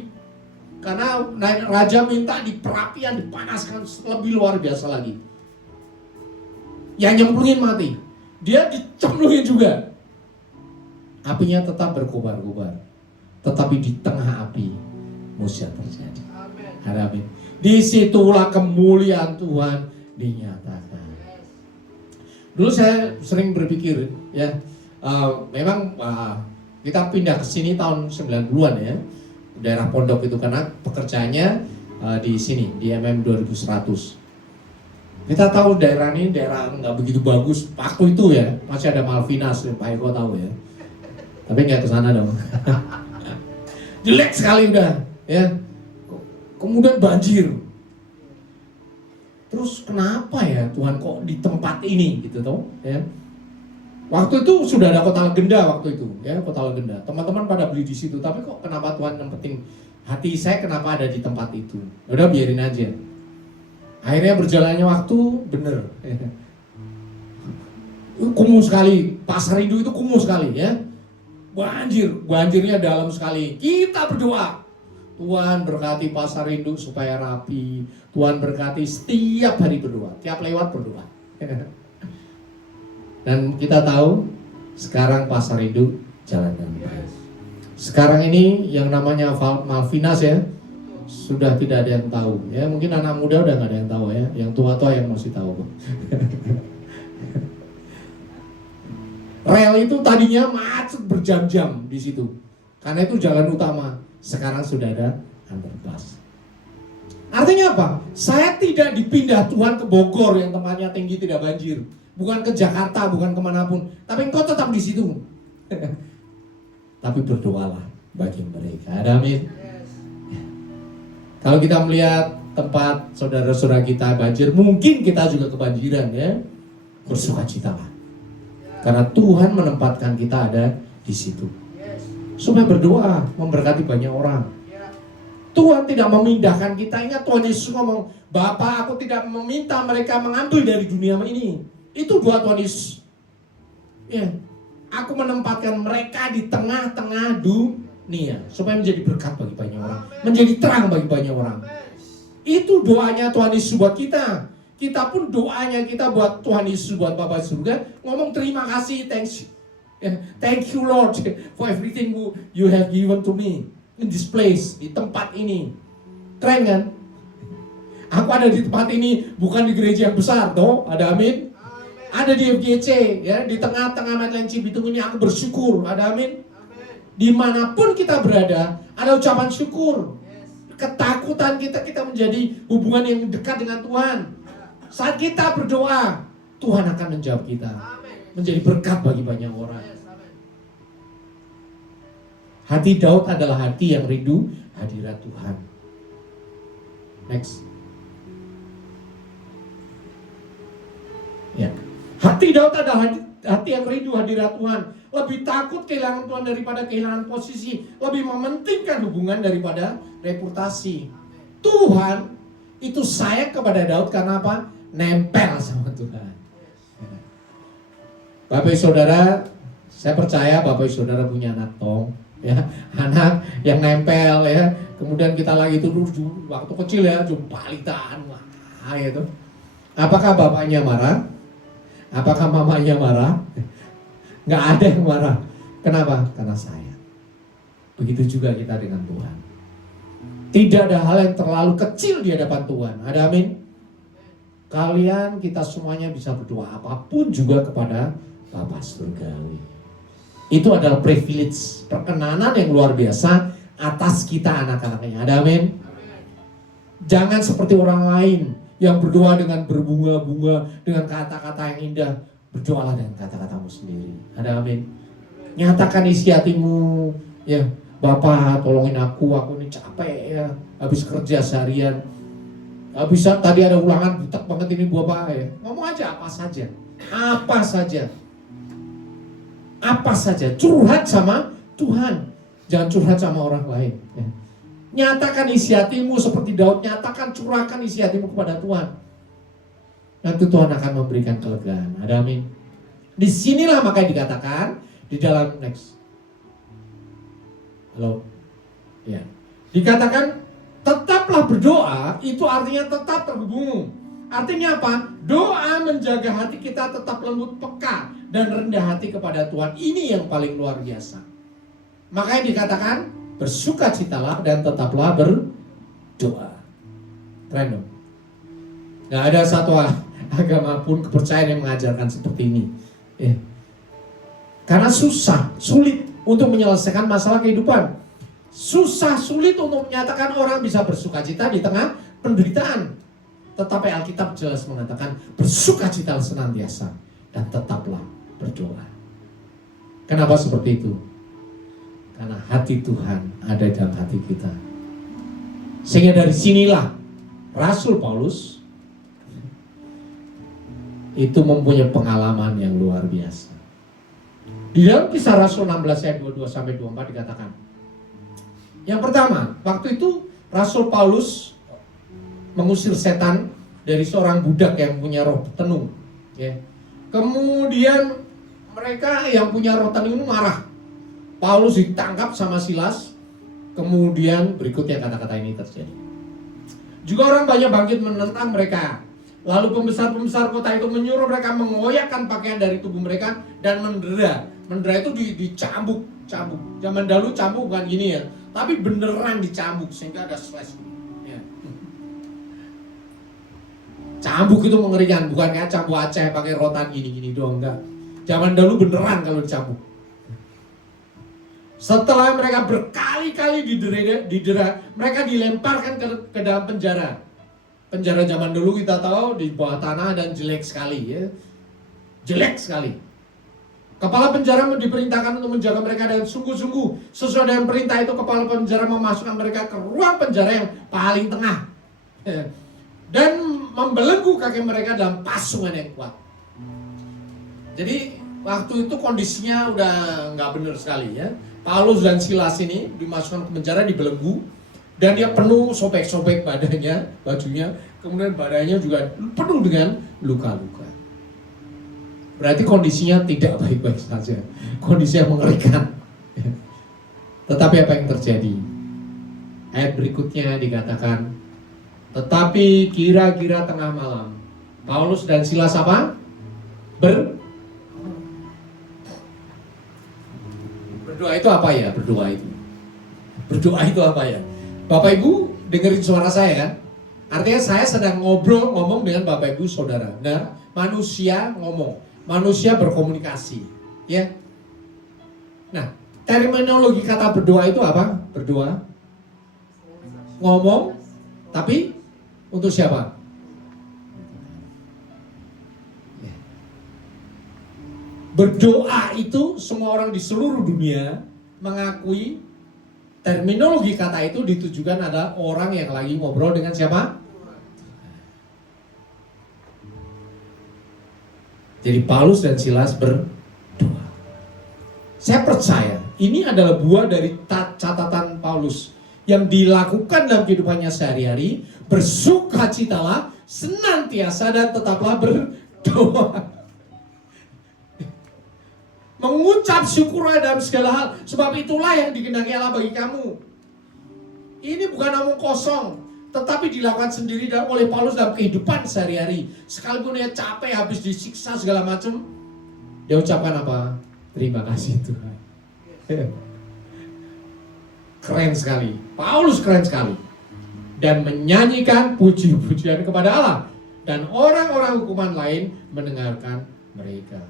Karena raja minta di perapian dipanaskan lebih luar biasa lagi. Yang nyemplungin mati, dia dicemplungin juga. Apinya tetap berkobar-kobar, tetapi di tengah api mujizat terjadi. Amin. Disitulah kemuliaan Tuhan dinyatakan. Dulu saya sering berpikir ya, memang kita pindah ke sini tahun 90-an ya, daerah Pondok itu karena pekerjaannya di sini di MM 2100. Kita tahu daerah ini daerah nggak begitu bagus waktu itu ya, masih ada Malvinas, Pak Eko tahu ya, tapi nggak ke sana dong. Jelek sekali udah ya. Kemudian banjir. Terus kenapa ya Tuhan kok di tempat ini gitu toh ya. Waktu itu sudah ada kota legenda waktu itu ya, kota legenda. Teman-teman pada beli di situ, tapi kok kenapa Tuhan nyempetin hati saya kenapa ada di tempat itu. Udah biarin aja. Akhirnya berjalannya waktu bener. Kumuh sekali, Pasar Rindu itu kumuh sekali ya. Banjirnya dalam sekali. Kita berdoa. Tuhan berkati Pasar Rindu supaya rapi. Tuhan berkati setiap hari berdoa. Tiap lewat berdoa. Dan kita tahu sekarang Pasar Rindu jalan dengan baik. Sekarang ini yang namanya Malvinas ya, sudah tidak ada yang tahu. Ya mungkin anak muda udah nggak ada yang tahu ya. Yang tua-tua yang masih tahu. Rel itu tadinya macet berjam-jam di situ. Karena itu jalan utama. Sekarang sudah ada underpass. Artinya apa? Saya tidak dipindah Tuhan ke Bogor yang tempatnya tinggi tidak banjir, bukan ke Jakarta, bukan kemanapun. Tapi engkau tetap di situ. Tapi berdoalah bagi mereka. Ada amin. Kalau kita melihat tempat saudara-saudara kita banjir, mungkin kita juga kebanjiran ya. Bersukacitalah. Karena Tuhan menempatkan kita ada di situ. Supaya berdoa, memberkati banyak orang. Tuhan tidak memindahkan kita. Ingat Tuhan Yesus ngomong, Bapa aku tidak meminta mereka mengambil dari dunia ini. Itu doa Tuhan Yesus. Ya, aku menempatkan mereka di tengah-tengah dunia. Supaya menjadi berkat bagi banyak orang. Menjadi terang bagi banyak orang. Itu doanya Tuhan Yesus buat kita. Kita pun doanya kita buat Tuhan Yesus, buat Bapa surga. Ngomong terima kasih, thanks you. Thank you Lord for everything you have given to me in this place, di tempat ini. Keren kan? Aku ada di tempat ini bukan di gereja yang besar, toh? Ada amin? Ada di FGC, ya, di tengah-tengah Medland Cibitung ini aku bersyukur. Ada amin? Dimanapun kita berada, ada ucapan syukur. Ketakutan kita menjadi hubungan yang dekat dengan Tuhan. Saat kita berdoa, Tuhan akan menjawab kita. menjadi berkat bagi banyak orang. Hati Daud adalah hati yang rindu hadirat Tuhan. Next. Ya. Hati Daud adalah hati yang rindu hadirat Tuhan. Lebih takut kehilangan Tuhan daripada kehilangan posisi. Lebih mementingkan hubungan daripada reputasi. Tuhan itu sayang kepada Daud karena apa? Nempel sama Tuhan. Bapak Saudara, saya percaya Bapak Saudara punya anak tong, ya, anak yang nempel, ya. Kemudian kita lagi tidur waktu kecil, ya, jumpalitaan, wah, itu. Apakah bapaknya marah? Apakah mamanya marah? Nggak ada yang marah. Kenapa? Karena sayang. Begitu juga kita dengan Tuhan. Tidak ada hal yang terlalu kecil di hadapan Tuhan. Ada amin? Kalian, kita semuanya bisa berdoa apapun juga kepada Bapa Surgawi. Itu adalah privilege, perkenanan yang luar biasa atas kita anak-anaknya. Ada amin? Jangan seperti orang lain yang berdoa dengan berbunga-bunga, dengan kata-kata yang indah. Berdoalah dengan kata-katamu sendiri. Ada amin? Nyatakan isi hatimu, ya. Bapak, tolongin aku ini capek, ya. Habis kerja seharian. Habis tadi ada ulangan, butek banget ini Bapak, ya. Ngomong aja apa saja. Apa saja. Apa saja, curhat sama Tuhan. Jangan curhat sama orang lain, ya. Nyatakan isi hatimu seperti Daud. Nyatakan, curahkan isi hatimu kepada Tuhan. Nanti Tuhan akan memberikan kelegaan. Ada amin. Disinilah makanya dikatakan di dalam next. Halo, ya. Dikatakan tetaplah berdoa. Itu artinya tetap terhubung. Artinya apa? Doa menjaga hati kita tetap lembut, peka, dan rendah hati kepada Tuhan. Ini yang paling luar biasa. Makanya dikatakan bersukacitalah dan tetaplah berdoa. Keren dong. Gak ada satu agama pun kepercayaan yang mengajarkan seperti ini. Karena susah, sulit untuk menyelesaikan masalah kehidupan. Susah, sulit untuk menyatakan orang bisa bersukacita di tengah penderitaan. Tetapi Alkitab jelas mengatakan bersukacitalah senantiasa dan tetaplah berdoa. Kenapa seperti itu? Karena hati Tuhan ada dalam hati kita. Sehingga dari sinilah Rasul Paulus itu mempunyai pengalaman yang luar biasa. Di dalam Kisah Rasul 16 ayat 22-24 dikatakan, yang pertama, waktu itu Rasul Paulus mengusir setan dari seorang budak yang punya roh tenung, ya. Kemudian mereka yang punya roh tenung marah. Paulus ditangkap sama Silas. Kemudian berikutnya kata-kata ini terjadi. Juga orang banyak bangkit menentang mereka. Lalu pembesar-pembesar kota itu menyuruh mereka mengoyakkan pakaian dari tubuh mereka dan mendera. Mendera itu dicambuk. Zaman dahulu cambuk bukan gini, ya, tapi beneran dicambuk sehingga ada slash. Ya. Cambuk itu mengerikan, bukan kayak cambuk Aceh pakai rotan gini-gini doang, enggak. Zaman dahulu beneran kalau dicambuk. Setelah mereka berkali-kali didera, mereka dilemparkan ke dalam penjara. Penjara zaman dulu kita tahu di bawah tanah dan jelek sekali, ya. Jelek sekali. Kepala penjara diperintahkan untuk menjaga mereka dengan sungguh-sungguh. Sesuai dengan perintah itu, kepala penjara memasukkan mereka ke ruang penjara yang paling tengah. Dan membelenggu kaki mereka dalam pasungan yang kuat. Jadi waktu itu kondisinya udah nggak benar sekali, ya. Paulus dan Silas ini dimasukkan ke penjara, dibelenggu, dan dia penuh sobek-sobek badannya, bajunya, kemudian badannya juga penuh dengan luka-luka. Berarti kondisinya tidak baik-baik saja, kondisinya mengerikan. Tetapi apa yang terjadi? Ayat berikutnya dikatakan, tetapi kira-kira tengah malam, Paulus dan Silas apa? Berdoa itu apa ya? Berdoa itu apa ya? Bapak Ibu dengerin suara saya kan? Artinya saya sedang ngomong dengan Bapak Ibu Saudara. Nah, manusia ngomong, manusia berkomunikasi, ya. Nah, terminologi kata berdoa itu apa? Berdoa, ngomong, tapi untuk siapa? Berdoa itu semua orang di seluruh dunia mengakui terminologi kata itu ditujukan adalah orang yang lagi ngobrol dengan siapa? Jadi Paulus dan Silas berdoa. Saya percaya ini adalah buah dari catatan Paulus yang dilakukan dalam kehidupannya sehari-hari. Bersukacitalah senantiasa dan tetaplah berdoa. Mengucap syukurlah dalam segala hal, sebab itulah yang dikehendaki Allah bagi kamu. Ini bukan omong kosong, tetapi dilakukan sendiri oleh Paulus dalam kehidupan sehari-hari. Sekalipun dia capek, habis disiksa segala macam, dia ucapkan apa? Terima kasih Tuhan. Keren sekali, Paulus keren sekali. Dan menyanyikan puji-pujian kepada Allah. Dan orang-orang hukuman lain mendengarkan mereka.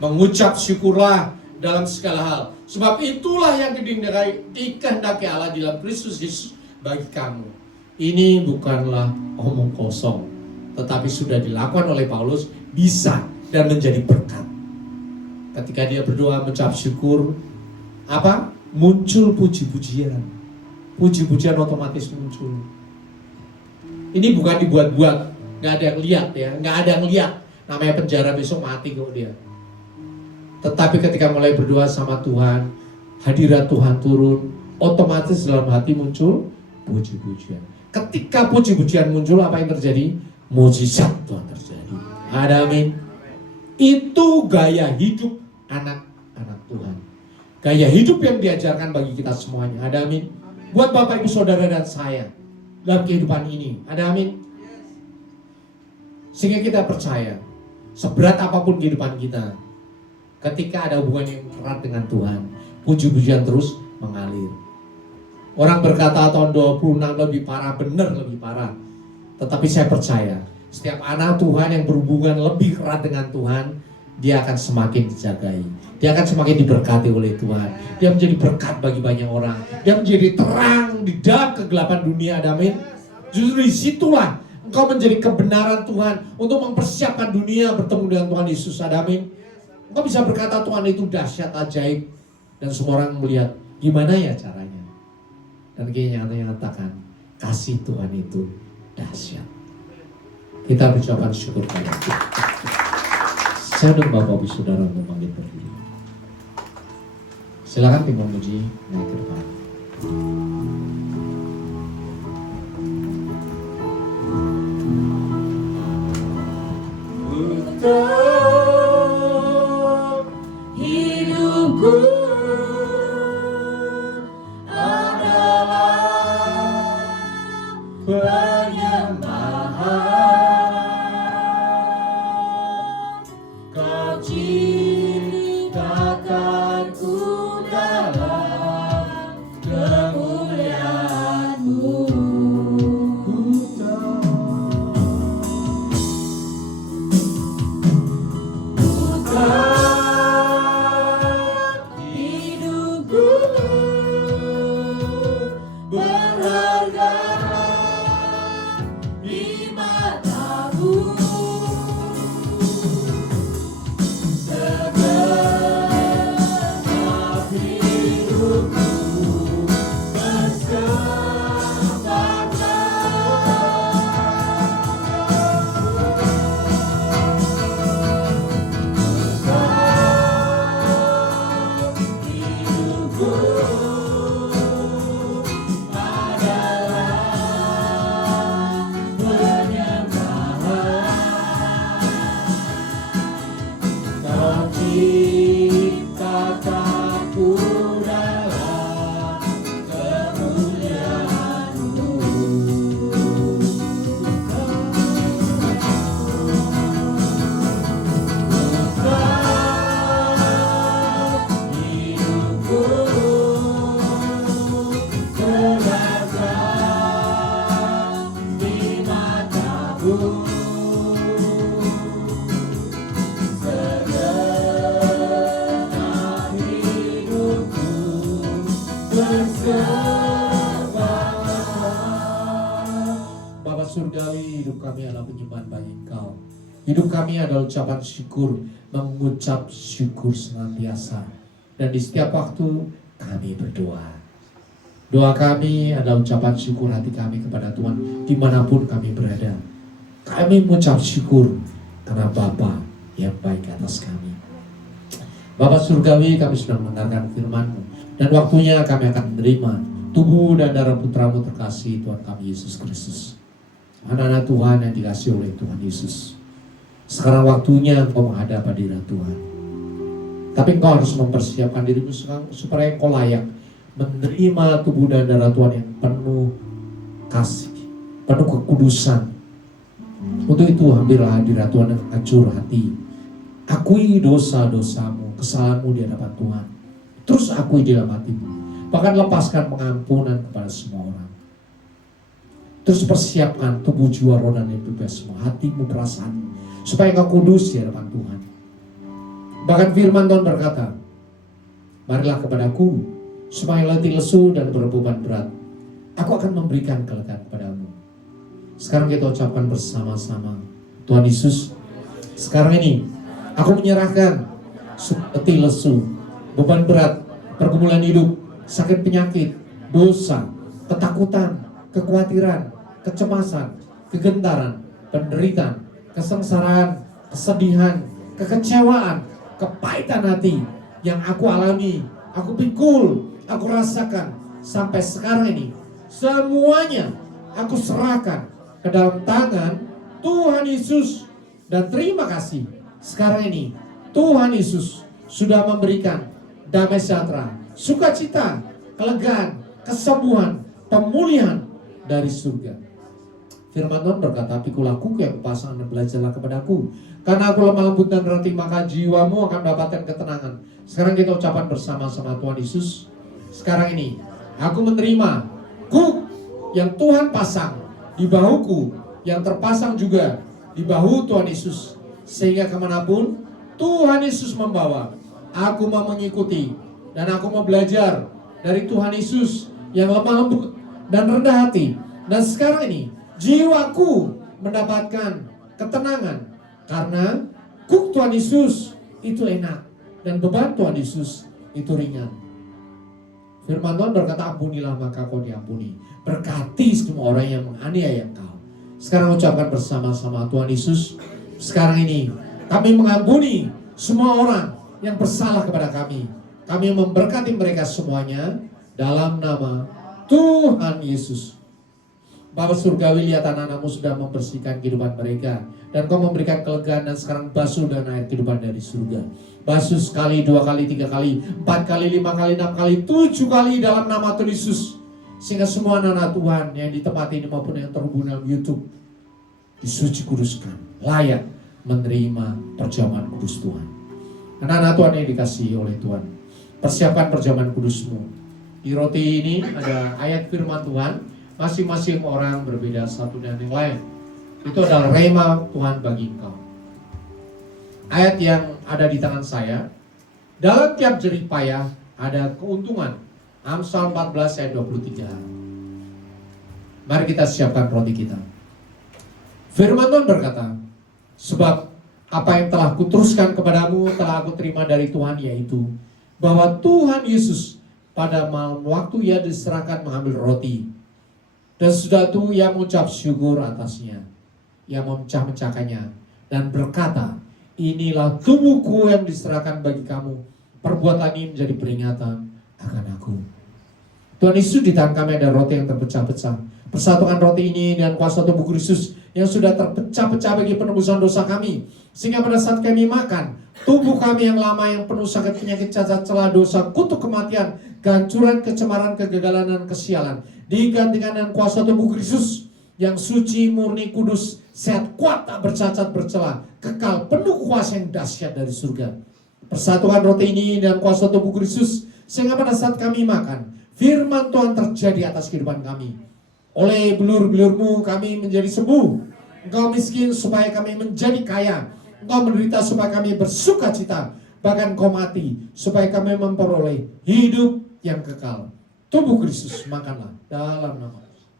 Mengucap syukurlah dalam segala hal, sebab itulah yang dikehendaki Allah dalam Kristus Yesus bagi kamu. Ini bukanlah omong kosong, tetapi sudah dilakukan oleh Paulus, bisa dan menjadi berkat. Ketika dia berdoa mengucap syukur, apa? Muncul puji-pujian. Puji-pujian otomatis muncul. Ini bukan dibuat-buat, nggak ada yang lihat ya, nggak ada yang lihat. Namanya penjara besok mati kok dia. Tetapi ketika mulai berdoa sama Tuhan, hadirat Tuhan turun, otomatis dalam hati muncul puji-pujian. Ketika puji-pujian muncul, apa yang terjadi? Mujizat Tuhan terjadi. Ada amin. Itu gaya hidup anak-anak Tuhan. Gaya hidup yang diajarkan bagi kita semuanya. Ada amin. Buat Bapak Ibu Saudara dan saya dalam kehidupan ini. Ada amin. Sehingga kita percaya, seberat apapun kehidupan kita, ketika ada hubungan yang erat dengan Tuhan, puji-pujian terus mengalir. Orang berkata tahun 26 lebih parah, benar lebih parah. Tetapi saya percaya, setiap anak Tuhan yang berhubungan lebih erat dengan Tuhan, dia akan semakin dijagai. Dia akan semakin diberkati oleh Tuhan. Dia menjadi berkat bagi banyak orang. Dia menjadi terang di dalam kegelapan dunia. Amin. Justru disitulah engkau menjadi kebenaran Tuhan untuk mempersiapkan dunia bertemu dengan Tuhan Yesus. Amin. Engkau bisa berkata Tuhan itu dahsyat, ajaib, dan semua orang melihat gimana ya caranya. Dan kenyataannya nyatakan kasih Tuhan itu dahsyat. Kita berucapkan syukur kepada Tuhan. Saya undang Bapak Ibu Saudara untuk bangkit berdiri. Silakan tim memuji naik ke depan. Surgawi, hidup kami adalah penyembahan bagi Engkau. Hidup kami adalah ucapan syukur, mengucap syukur senantiasa. Dan di setiap waktu kami berdoa. Doa kami adalah ucapan syukur hati kami kepada Tuhan dimanapun kami berada. Kami mengucap syukur karena Bapa yang baik atas kami. Bapa Surgawi, kami sudah mendengarkan firman-Mu, dan waktunya kami akan menerima tubuh dan darah putra-Mu terkasih Tuhan kami Yesus Kristus. Anak-anak Tuhan yang dikasihi oleh Tuhan Yesus, sekarang waktunya Engkau menghadap hadirat Tuhan. Tapi Engkau harus mempersiapkan dirimu supaya Engkau layak menerima tubuh dan darah Tuhan yang penuh kasih, penuh kekudusan. Untuk itu hampirlah hadirat Tuhan dengan hancur hati. Akui dosa-dosamu, kesalahanmu di hadapan Tuhan. Terus akui di dalam hatimu. Bahkan lepaskan pengampunan kepada semua orang. Terus persiapkan tubuh, jiwa, roh, dan bebas semua, hatimu, perasaanmu, supaya engkau kudus di hadapan Tuhan. Bahkan firman Tuhan berkata, marilah kepadaku, supaya letih lesu dan berbeban berat. Aku akan memberikan kelegaan kepadamu. Sekarang kita ucapkan bersama-sama, Tuhan Yesus, sekarang ini aku menyerahkan letih lesu, beban berat, pergumulan hidup, sakit penyakit, dosa, ketakutan, kekhawatiran, kecemasan, kegentaran, penderitaan, kesengsaraan, kesedihan, kekecewaan, kepahitan hati yang aku alami, aku pikul, aku rasakan sampai sekarang ini. Semuanya aku serahkan ke dalam tangan Tuhan Yesus. Dan terima kasih, sekarang ini Tuhan Yesus sudah memberikan damai sejahtera, sukacita, kelegaan, kesembuhan, pemulihan dari surga. Firman Tuhan berkata, pikulah kuku yang kupasang dan belajarlah kepadaku, karena aku lemah lembut dan rendah, maka jiwamu akan mendapatkan ketenangan. Sekarang kita ucapkan bersama-sama, Tuhan Yesus, sekarang ini aku menerima kuk yang Tuhan pasang di bahuku, yang terpasang juga di bahu Tuhan Yesus, sehingga kemanapun Tuhan Yesus membawa, aku mau mengikuti, dan aku mau belajar dari Tuhan Yesus yang lemah lembut dan rendah hati. Dan sekarang ini jiwaku mendapatkan ketenangan, karena kuk Tuhan Yesus itu enak, dan beban Tuhan Yesus itu ringan. Firman Tuhan berkata, ampunilah maka kau diampuni. Berkati semua orang yang menganiaya engkau. Sekarang ucapkan bersama-sama, Tuhan Yesus, sekarang ini kami mengampuni semua orang yang bersalah kepada kami. Kami memberkati mereka semuanya dalam nama Tuhan Yesus. Bapa Surgawi, lihat anak-anakmu sudah membersihkan kehidupan mereka, dan kau memberikan kelegaan, dan sekarang basuh dan air kehidupan dari surga. Basuh sekali, 2 kali, 3 kali, 4 kali, 5 kali, 6 kali, 7 kali dalam nama Tuhan Yesus. Sehingga semua anak-anak Tuhan yang di tempat ini maupun yang terhubung dalam YouTube disuci kuduskan, layak menerima perjamuan kudus Tuhan. Anak-anak Tuhan yang dikasihi oleh Tuhan, persiapkan perjamuan kudusmu. Di roti ini ada ayat firman Tuhan, masing-masing orang berbeda satu dan yang lain. Itu adalah rema Tuhan bagi engkau. Ayat yang ada di tangan saya, dalam tiap jerih payah ada keuntungan. Amsal 14 ayat 23. Mari kita siapkan roti kita. Firman Tuhan berkata, sebab apa yang telah kuteruskan kepadamu telah aku terima dari Tuhan, yaitu bahwa Tuhan Yesus pada malam waktu ia diserahkan mengambil roti, dan sudah itu ia mengucap syukur atasnya, ia memecah-mecahkannya dan berkata, inilah tubuhku yang diserahkan bagi kamu, perbuatan ini menjadi peringatan akan aku. Tuhan Yesus, di tangan kami ada roti yang terpecah-pecah. Persatukan roti ini dengan kuasa tubuh Kristus yang sudah terpecah-pecah bagi penebusan dosa kami, sehingga pada saat kami makan, tubuh kami yang lama yang penuh sakit, penyakit, cacat, celah, dosa, kutuk kematian, kehancuran, kecemaran, kegagalan, dan kesialan, digantikan dengan kuasa tubuh Kristus yang suci, murni, kudus, sehat, kuat, tak bercacat, bercela, kekal, penuh kuasa yang dahsyat dari surga. Persatukan roti ini dengan kuasa tubuh Kristus, sehingga pada saat kami makan, firman Tuhan terjadi atas kehidupan kami. Oleh belur-belurmu kami menjadi sembuh. Engkau miskin supaya kami menjadi kaya. Engkau menderita supaya kami bersuka cita. Bahkan Engkau mati supaya kami memperoleh hidup yang kekal. Tubuh Kristus, makanlah dalam nama Yesus.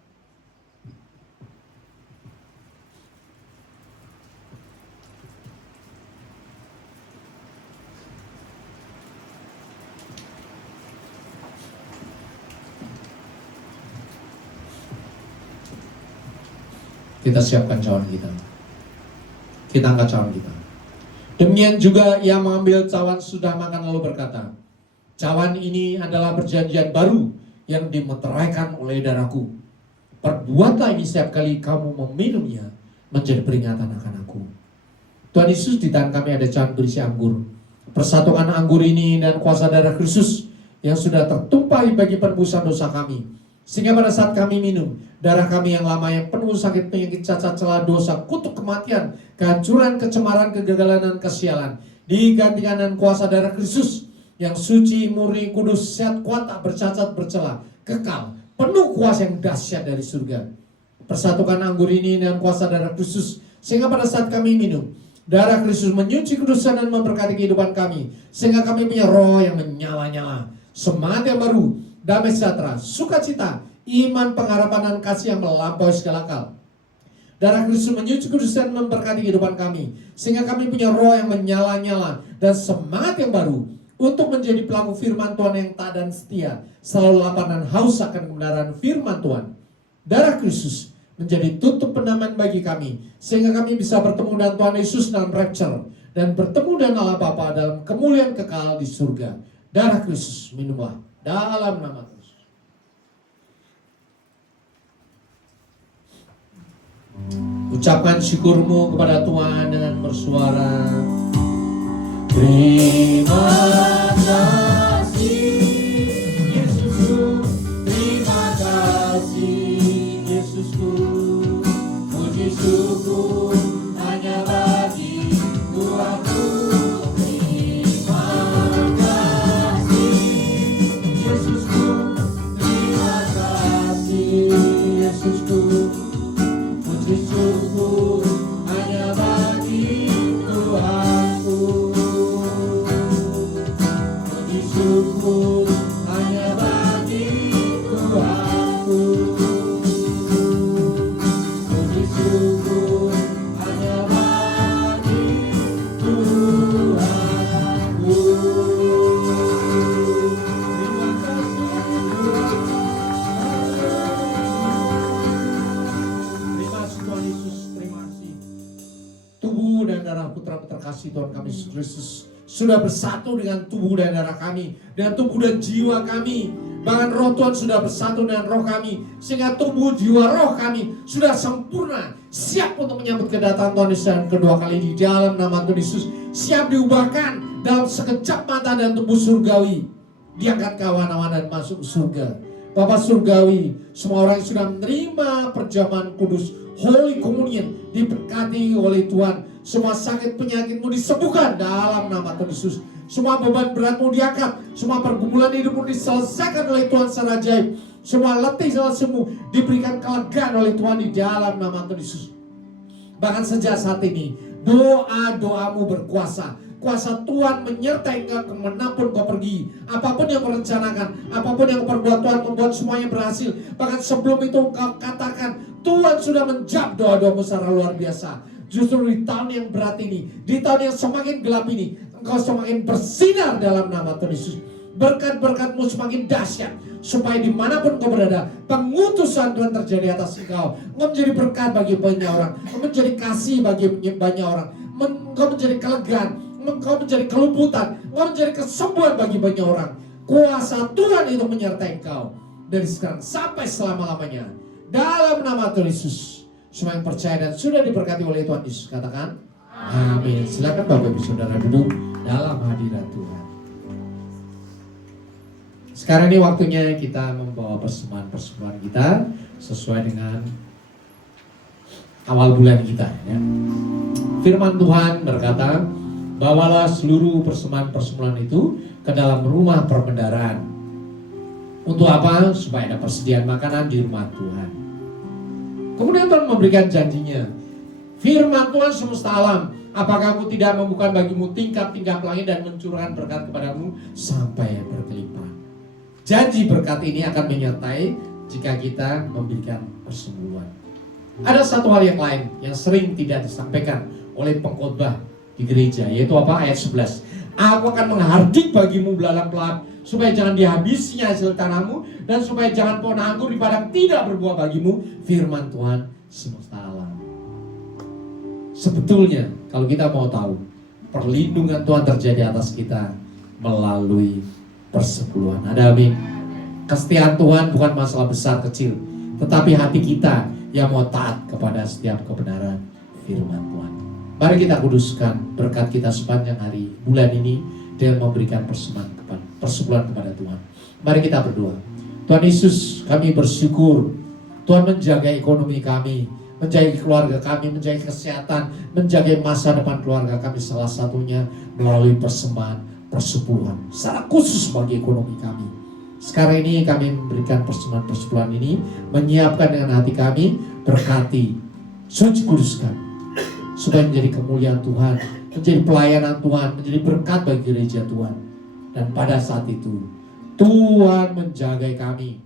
Kita siapkan cawan kita. Kita angkat cawan kita. Demikian juga ia mengambil cawan sudah makan lalu berkata, cawan ini adalah perjanjian baru yang dimeteraikan oleh darahku. Perbuatlah ini setiap kali kamu meminumnya menjadi peringatan akan aku. Tuhan Yesus, di tangan kami ada cawan berisi anggur. Persatukan anggur ini dan kuasa darah Kristus yang sudah tertumpahi bagi penebusan dosa kami. Sehingga pada saat kami minum, darah kami yang lama yang penuh sakit, penyakit, cacat, celah, dosa, kutuk kematian, kehancuran, kecemaran, kegagalan, dan kesialan, digantikan dengan kuasa darah Kristus yang suci, murni, kudus, sehat, kuat, tak bercacat, bercela, kekal, penuh kuasa yang dahsyat dari surga. Persatukan anggur ini dengan kuasa darah Kristus, sehingga pada saat kami minum, darah Kristus menyuci kudusan dan memberkati kehidupan kami, sehingga kami punya roh yang menyala-nyala, semangat yang baru, damai sejahtera, sukacita, iman, pengharapan, dan kasih yang melampaui segala akal. Darah Kristus menyuci kudus dan memberkati kehidupan kami, sehingga kami punya roh yang menyala-nyala dan semangat yang baru untuk menjadi pelaku firman Tuhan yang taat dan setia, selalu lapar dan haus akan kebenaran firman Tuhan. Darah Kristus menjadi tutup pendaman bagi kami, sehingga kami bisa bertemu dengan Tuhan Yesus dalam rapture dan bertemu dengan Allah Bapa dalam kemuliaan kekal di surga. Darah Kristus, minumlah dalam nama Kristus. Ucapkan syukurmu kepada Tuhan dengan bersuara, terima kasih Yesusku, terima kasih Yesusku, puji syukur hanya bagi Tuhanku. Terima kasih Yesusku, terima kasih Yesusku, puji syukur hanya bagi Tuhanku. Puji syukur hanya bagi Tuhanku. Puji syukur hanya bagi Tuhanku. Terima kasih Tuhan Yesus, terima kasih. Tubuh dan darah putra terkasih Tuhan kami Yesus Kristus sudah bersatu dengan tubuh dan darah kami, dengan tubuh dan jiwa kami. Bahkan roh Tuhan sudah bersatu dengan roh kami, sehingga tubuh, jiwa, roh kami sudah sempurna, siap untuk menyambut kedatangan Tuhan Yesus yang kedua kali di dalam nama Tuhan Yesus. Siap diubahkan dalam sekejap mata dan tubuh surgawi, diangkat ke awan-awan dan masuk surga. Bapa surgawi, semua orang yang sudah menerima perjamuan kudus Holy Communion diberkati oleh Tuhan. Semua sakit penyakitmu disembuhkan dalam nama Tuhan Yesus. Semua beban beratmu diangkat, semua pergumulan hidupmu diselesaikan oleh Tuhan secara ajaib. Semua letih secara semu diberikan kelegaan oleh Tuhan di dalam nama Tuhan Yesus. Bahkan sejak saat ini doa-doamu berkuasa. Kuasa Tuhan menyertai engkau kemanapun kau pergi. Apapun yang kau rencanakan, apapun yang kau perbuat, Tuhan membuat semuanya berhasil. Bahkan sebelum itu engkau katakan, Tuhan sudah menjawab doa-doamu secara luar biasa. Justru di tahun yang berat ini, di tahun yang semakin gelap ini, engkau semakin bersinar dalam nama Tuhan Yesus. Berkat-berkatmu semakin dahsyat, supaya dimanapun kau berada, pengutusan Tuhan terjadi atas engkau. Engkau menjadi berkat bagi banyak orang, engkau menjadi kasih bagi banyak orang, engkau menjadi kelegaan, engkau menjadi keluputan, engkau menjadi kesembuhan bagi banyak orang. Kuasa Tuhan itu menyertai engkau dari sekarang sampai selama-lamanya. Dalam nama Tuhan Yesus. Semua yang percaya dan sudah diberkati oleh Tuhan Yesus, katakan amin. Silakan Bapak Ibu Saudara duduk dalam hadirat Tuhan. Sekarang ini waktunya kita membawa persembahan-persembahan kita sesuai dengan awal bulan kita, ya. Firman Tuhan berkata, bawalah seluruh persembahan-persembahan itu ke dalam rumah perbendaharaan. Untuk apa? Supaya ada persediaan makanan di rumah Tuhan. Kemudian Tuhan memberikan janjinya, firman Tuhan semesta alam, apakah aku tidak membuka bagimu tingkap-tingkap langit dan mencurahkan berkat kepadamu sampai berkelimpah. Janji berkat ini akan menyertai jika kita memberikan persembuhan. Ada satu hal yang lain yang sering tidak disampaikan oleh pengkhotbah di gereja, yaitu apa? Ayat 11. Aku akan menghardik bagimu belalang pelap, supaya jangan dihabisinya hasil tanahmu, dan supaya jangan pohon anggur di padang tidak berbuah bagimu. Firman Tuhan semesta alam. Sebetulnya kalau kita mau tahu, perlindungan Tuhan terjadi atas kita melalui persepuluhan. Ada amin. Kesetiaan Tuhan bukan masalah besar kecil, tetapi hati kita yang mau taat kepada setiap kebenaran firman Tuhan. Mari kita kuduskan berkat kita sepanjang hari bulan ini dengan memberikan persepuluhan kepada Tuhan. Mari kita berdoa. Tuhan Yesus, kami bersyukur Tuhan menjaga ekonomi kami, menjaga keluarga kami, menjaga kesehatan, menjaga masa depan keluarga kami, salah satunya melalui persembahan persepuluhan secara khusus bagi ekonomi kami. Sekarang ini kami memberikan persembahan persepuluhan ini, menyiapkan dengan hati kami, berkati, suci kuduskan, supaya menjadi kemuliaan Tuhan, menjadi pelayanan Tuhan, menjadi berkat bagi gereja Tuhan. Dan pada saat itu Tuhan menjaga kami,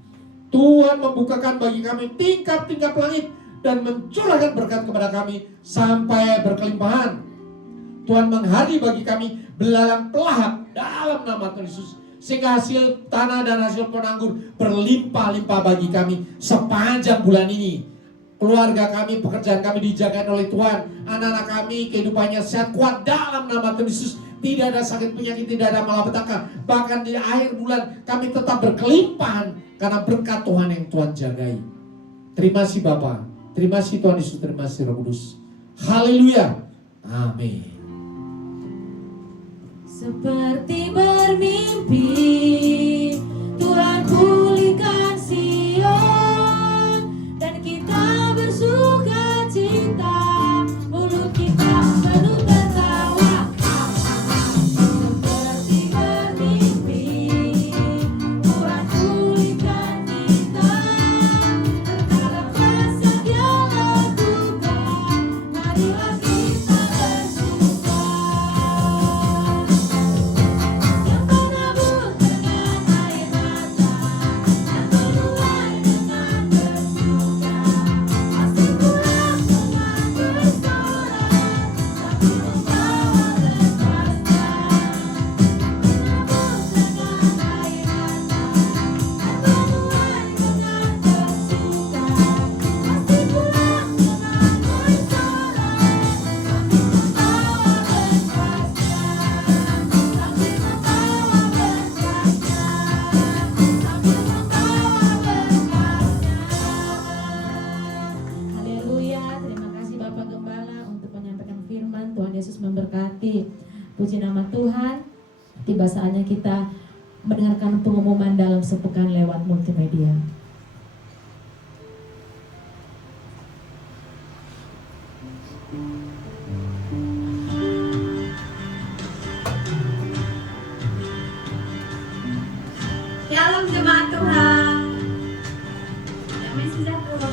Tuhan membukakan bagi kami tingkap-tingkap langit dan mencurahkan berkat kepada kami sampai berkelimpahan. Tuhan menghadi bagi kami belalang pelahap dalam nama Tuhan Yesus, sehingga hasil tanah dan hasil pohon anggur berlimpah-limpah bagi kami sepanjang bulan ini. Keluarga kami, pekerjaan kami dijaga oleh Tuhan. Anak-anak kami kehidupannya sehat kuat dalam nama Tuhan Yesus. Tidak ada sakit penyakit, tidak ada malapetaka. Bahkan di akhir bulan kami tetap berkelimpahan karena berkat Tuhan yang Tuhan jagai. Terima kasih Bapa, terima kasih Tuhan Yesus, terima kasih Roh Kudus. Haleluya. Amin. Seperti bermimpi, Tuhan pulihkan Sion, dan kita bersuka cita, mulut kita penuh tertawa. Seperti bermimpi, Tuhan pulihkan kita, terkadang rasa yang lakukan, marilah kita bersuka. Memberkati. Puji nama Tuhan. Tiba saatnya kita mendengarkan pengumuman dalam sepekan lewat multimedia. Shalom jemaat Tuhan. Damai sejahtera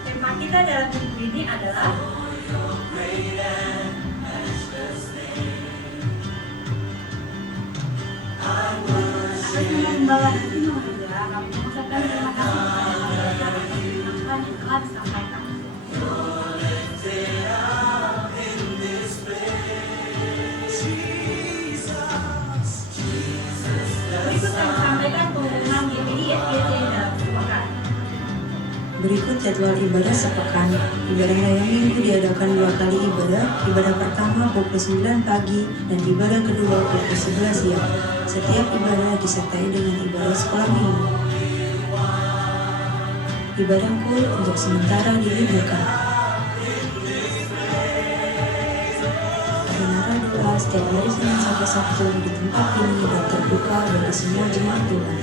tema kita dalam minggu ini adalah akan membawa hati mengajar. Kami mengucapkan terima kasih kepada Tuhan yang telah disampaikan. Berikut kami sampaikan pengumuman GPI SGC dalam sepekan. Berikut jadwal ibadah sepekan. Ibadah raya minggu diadakan 2 kali ibadah. Ibadah pertama pukul 9 pagi dan ibadah kedua pukul 11 siang. Setiap ibadah disertai dengan ibadah sekolah minggu. Ibadah kul untuk sementara diliburkan. Menara doa setiap hari Senin sampai Sabtu di tempat ini dan terbuka bagi semua jemaat Tuhan.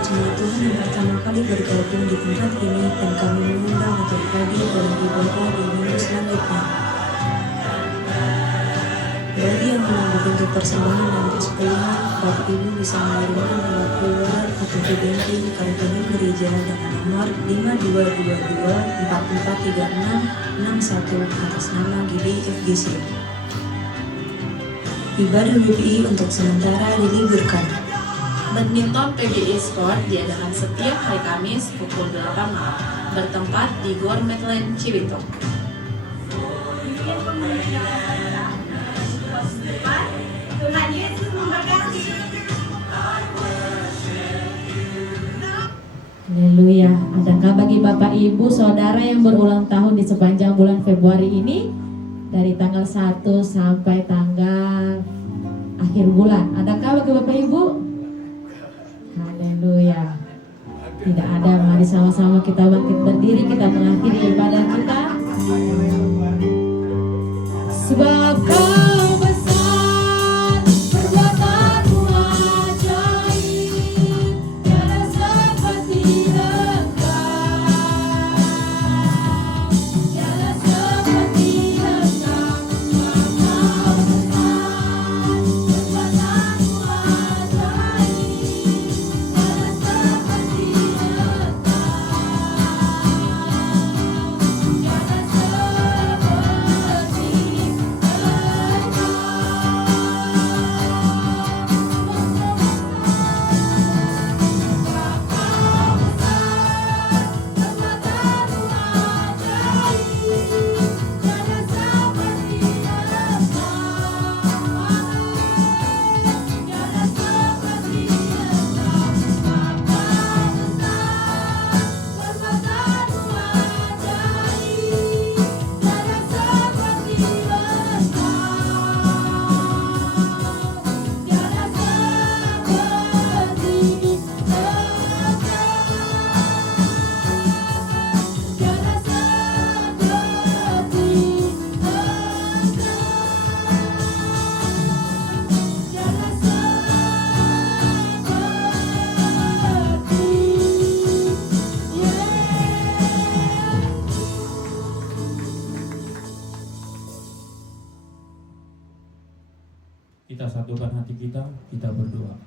Jemaat Tuhan yang pertama kali bergabung di tempat ini dan kami mengundang untuk hadir dalam ibadah di minggu selanjutnya. Bagi yang mau membentuk persembahan dan persepuluhan, Bapak Ibu bisa mengirimkan lewat QR atau ke banking Kalkuni Gereja dengan nomor 5224436661 atas nama GPI FGC. Ibadah GPI untuk sementara diliburkan. Badminton PBI Sport diadakan setiap hari Kamis pukul 8 malam, bertempat di Gor Medland Cibitung. Tuhan Yesus memberkati. Adakah bagi Bapak Ibu Saudara yang berulang tahun di sepanjang bulan Februari ini dari tanggal 1 sampai tanggal akhir bulan? Adakah bagi Bapak Ibu? Haleluya. Tidak ada, mari sama-sama kita bangkit berdiri, kita mengakhiri ibadah kita. Sebab Kau besar, perbuatanmu ajaib, tiada seperti Engkau, tiada seperti Engkau. Kau besar, perbuatanmu ajaib, tiada seperti Kita satukan hati kita berdoa.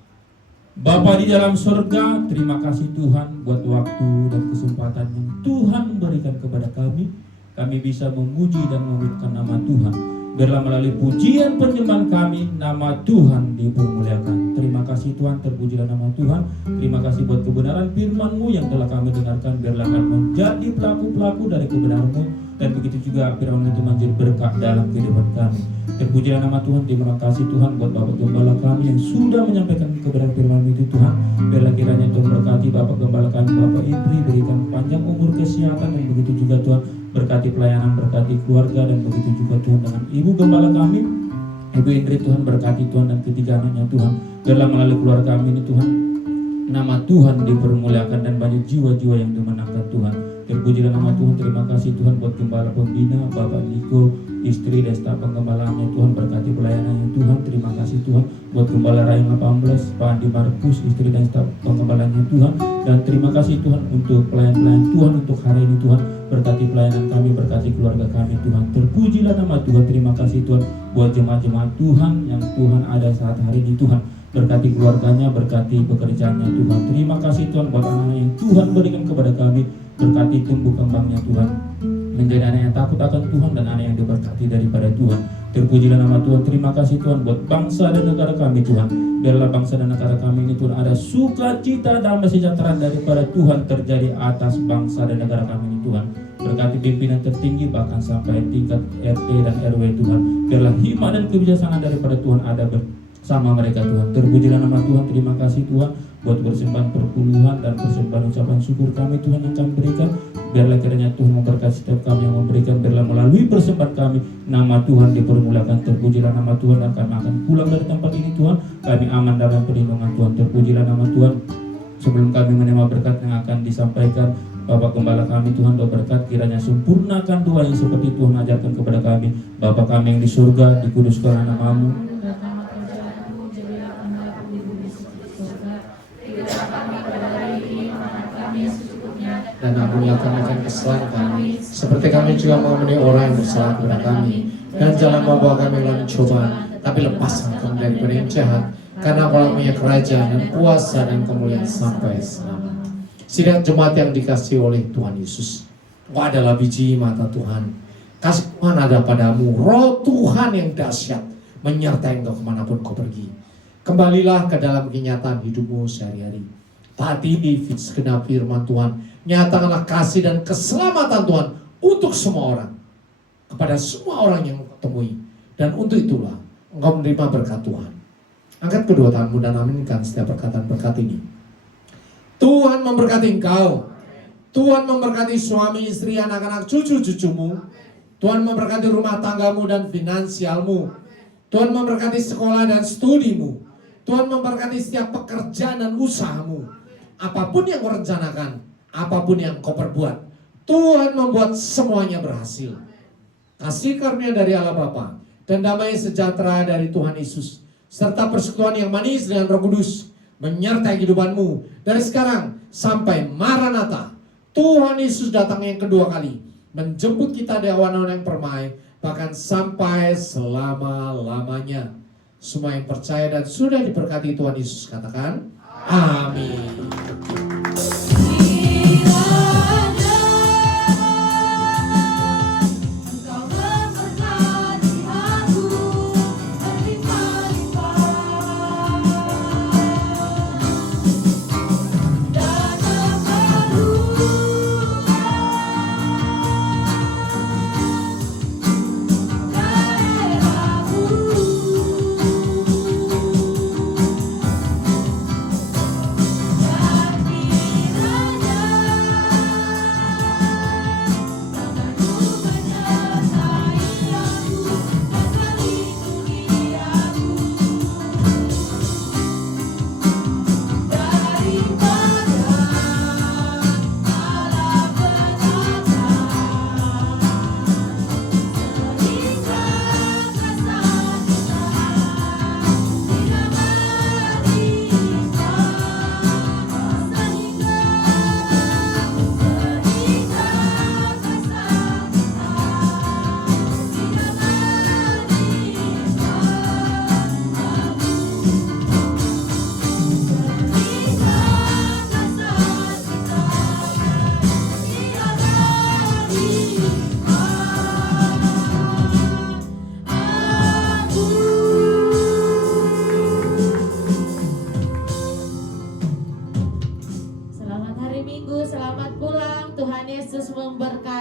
Bapa di dalam surga, terima kasih Tuhan buat waktu dan kesempatan yang Tuhan berikan kepada kami. Kami bisa memuji dan memuliakan nama Tuhan. Biarlah melalui pujian penyembahan kami, nama Tuhan dipermuliakan. Terima kasih Tuhan, terpujilah nama Tuhan. Terima kasih buat kebenaran firman-Mu yang telah kami dengarkan. Biarlah kami menjadi pelaku-pelaku dari kebenaran-Mu. Dan begitu juga firman itu menjadi berkat dalam kehidupan kami. Terpujilah nama Tuhan. Terima kasih Tuhan buat Bapak Gembala kami yang sudah menyampaikan kebenaran firman itu Tuhan. Biarlah kiranya Tuhan berkati Bapak Gembala kami, Bapak Indri, berikan panjang umur kesehatan, dan begitu juga Tuhan berkati pelayanan, berkati keluarga, dan begitu juga Tuhan dengan Ibu Gembala kami, Ibu Indri, Tuhan berkati Tuhan dan ketiga anaknya Tuhan. Biarlah melalui keluarga kami ini Tuhan, nama Tuhan dipermuliakan dan banyak jiwa-jiwa yang dimenangkan Tuhan. Terpujilah nama Tuhan. Terima kasih Tuhan buat Gembala Pembina, Bapak Niko, istri dan staf penggembalaannya Tuhan, berkati pelayanannya Tuhan. Terima kasih Tuhan buat Gembala Rayang 18, Pak Andi Markus, istri dan staf penggembalaannya Tuhan. Dan terima kasih Tuhan untuk pelayan-pelayan Tuhan untuk hari ini Tuhan. Berkati pelayanan kami, berkati keluarga kami Tuhan. Terpujilah nama Tuhan. Terima kasih Tuhan buat jemaat-jemaat Tuhan yang Tuhan ada saat hari ini Tuhan. Berkati keluarganya, berkati pekerjaannya Tuhan. Terima kasih Tuhan buat anak-anak yang Tuhan berikan kepada kami. Berkati tumbuh kembangnya Tuhan, menjadi anak yang takut akan Tuhan dan anak yang diberkati daripada Tuhan. Terpujilah nama Tuhan. Terima kasih Tuhan buat bangsa dan negara kami Tuhan. Biarlah bangsa dan negara kami ini Tuhan ada sukacita, damai, sejahtera daripada Tuhan terjadi atas bangsa dan negara kami ini Tuhan. Berkati pimpinan tertinggi bahkan sampai tingkat RT dan RW Tuhan. Biarlah hikmat dan kebijaksanaan daripada Tuhan ada bersama mereka Tuhan. Terpujilah nama Tuhan. Terima kasih Tuhan buat persembahan perpuluhan dan persembahan ucapan syukur kami Tuhan yang kami berikan. Biarlah kiranya Tuhan memberkati setiap kami yang memberikan. Biarlah melalui persembahan kami nama Tuhan dipermuliakan. Terpujilah nama Tuhan, dan kami akan pulang dari tempat ini Tuhan. Kami aman dalam perlindungan Tuhan. Terpujilah nama Tuhan. Sebelum kami menerima berkat yang akan disampaikan Bapak Gembala kami Tuhan, doa berkat kiranya sempurnakan doa yang seperti Tuhan ajarkan kepada kami. Bapa kami yang di surga, dikuduskan nama-Mu. Dan ampuni akan kesalahan kami, seperti kami juga mengampuni orang yang bersalah kepada kami. Dan jangan membawa kami dalam cobaan, tapi lepaskan kami daripada yang jahat. Karena Kau punya kerajaan dan kuasa dan kemuliaan sampai selamanya. Sidang jemaat yang dikasihi oleh Tuhan Yesus, Kau adalah biji mata Tuhan. Kasih Tuhan ada padamu, Roh Tuhan yang dahsyat menyertai engkau kemanapun kau pergi. Kembalilah ke dalam kenyataan hidupmu sehari-hari. Taati segenap firman Tuhan. Nyatakanlah kasih dan keselamatan Tuhan untuk semua orang, kepada semua orang yang engkau temui. Dan untuk itulah engkau menerima berkat Tuhan. Angkat kedua tanganmu dan aminkan setiap perkataan berkat ini. Tuhan memberkati engkau. Tuhan memberkati suami, istri, anak-anak, cucu-cucumu. Tuhan memberkati rumah tanggamu dan finansialmu. Tuhan memberkati sekolah dan studimu. Tuhan memberkati setiap pekerjaan dan usahamu. Apapun yang kau rencanakan, apapun yang kau perbuat, Tuhan membuat semuanya berhasil. Kasih karunia dari Allah Bapa dan damai sejahtera dari Tuhan Yesus, serta persekutuan yang manis dengan Roh Kudus menyertai kehidupanmu dari sekarang sampai Maranatha. Tuhan Yesus datang yang kedua kali, menjemput kita di awan-awan yang permai, bahkan sampai selama-lamanya. Semua yang percaya dan sudah diberkati Tuhan Yesus katakan, amin. Selamat hari Minggu, selamat pulang. Tuhan Yesus memberkati.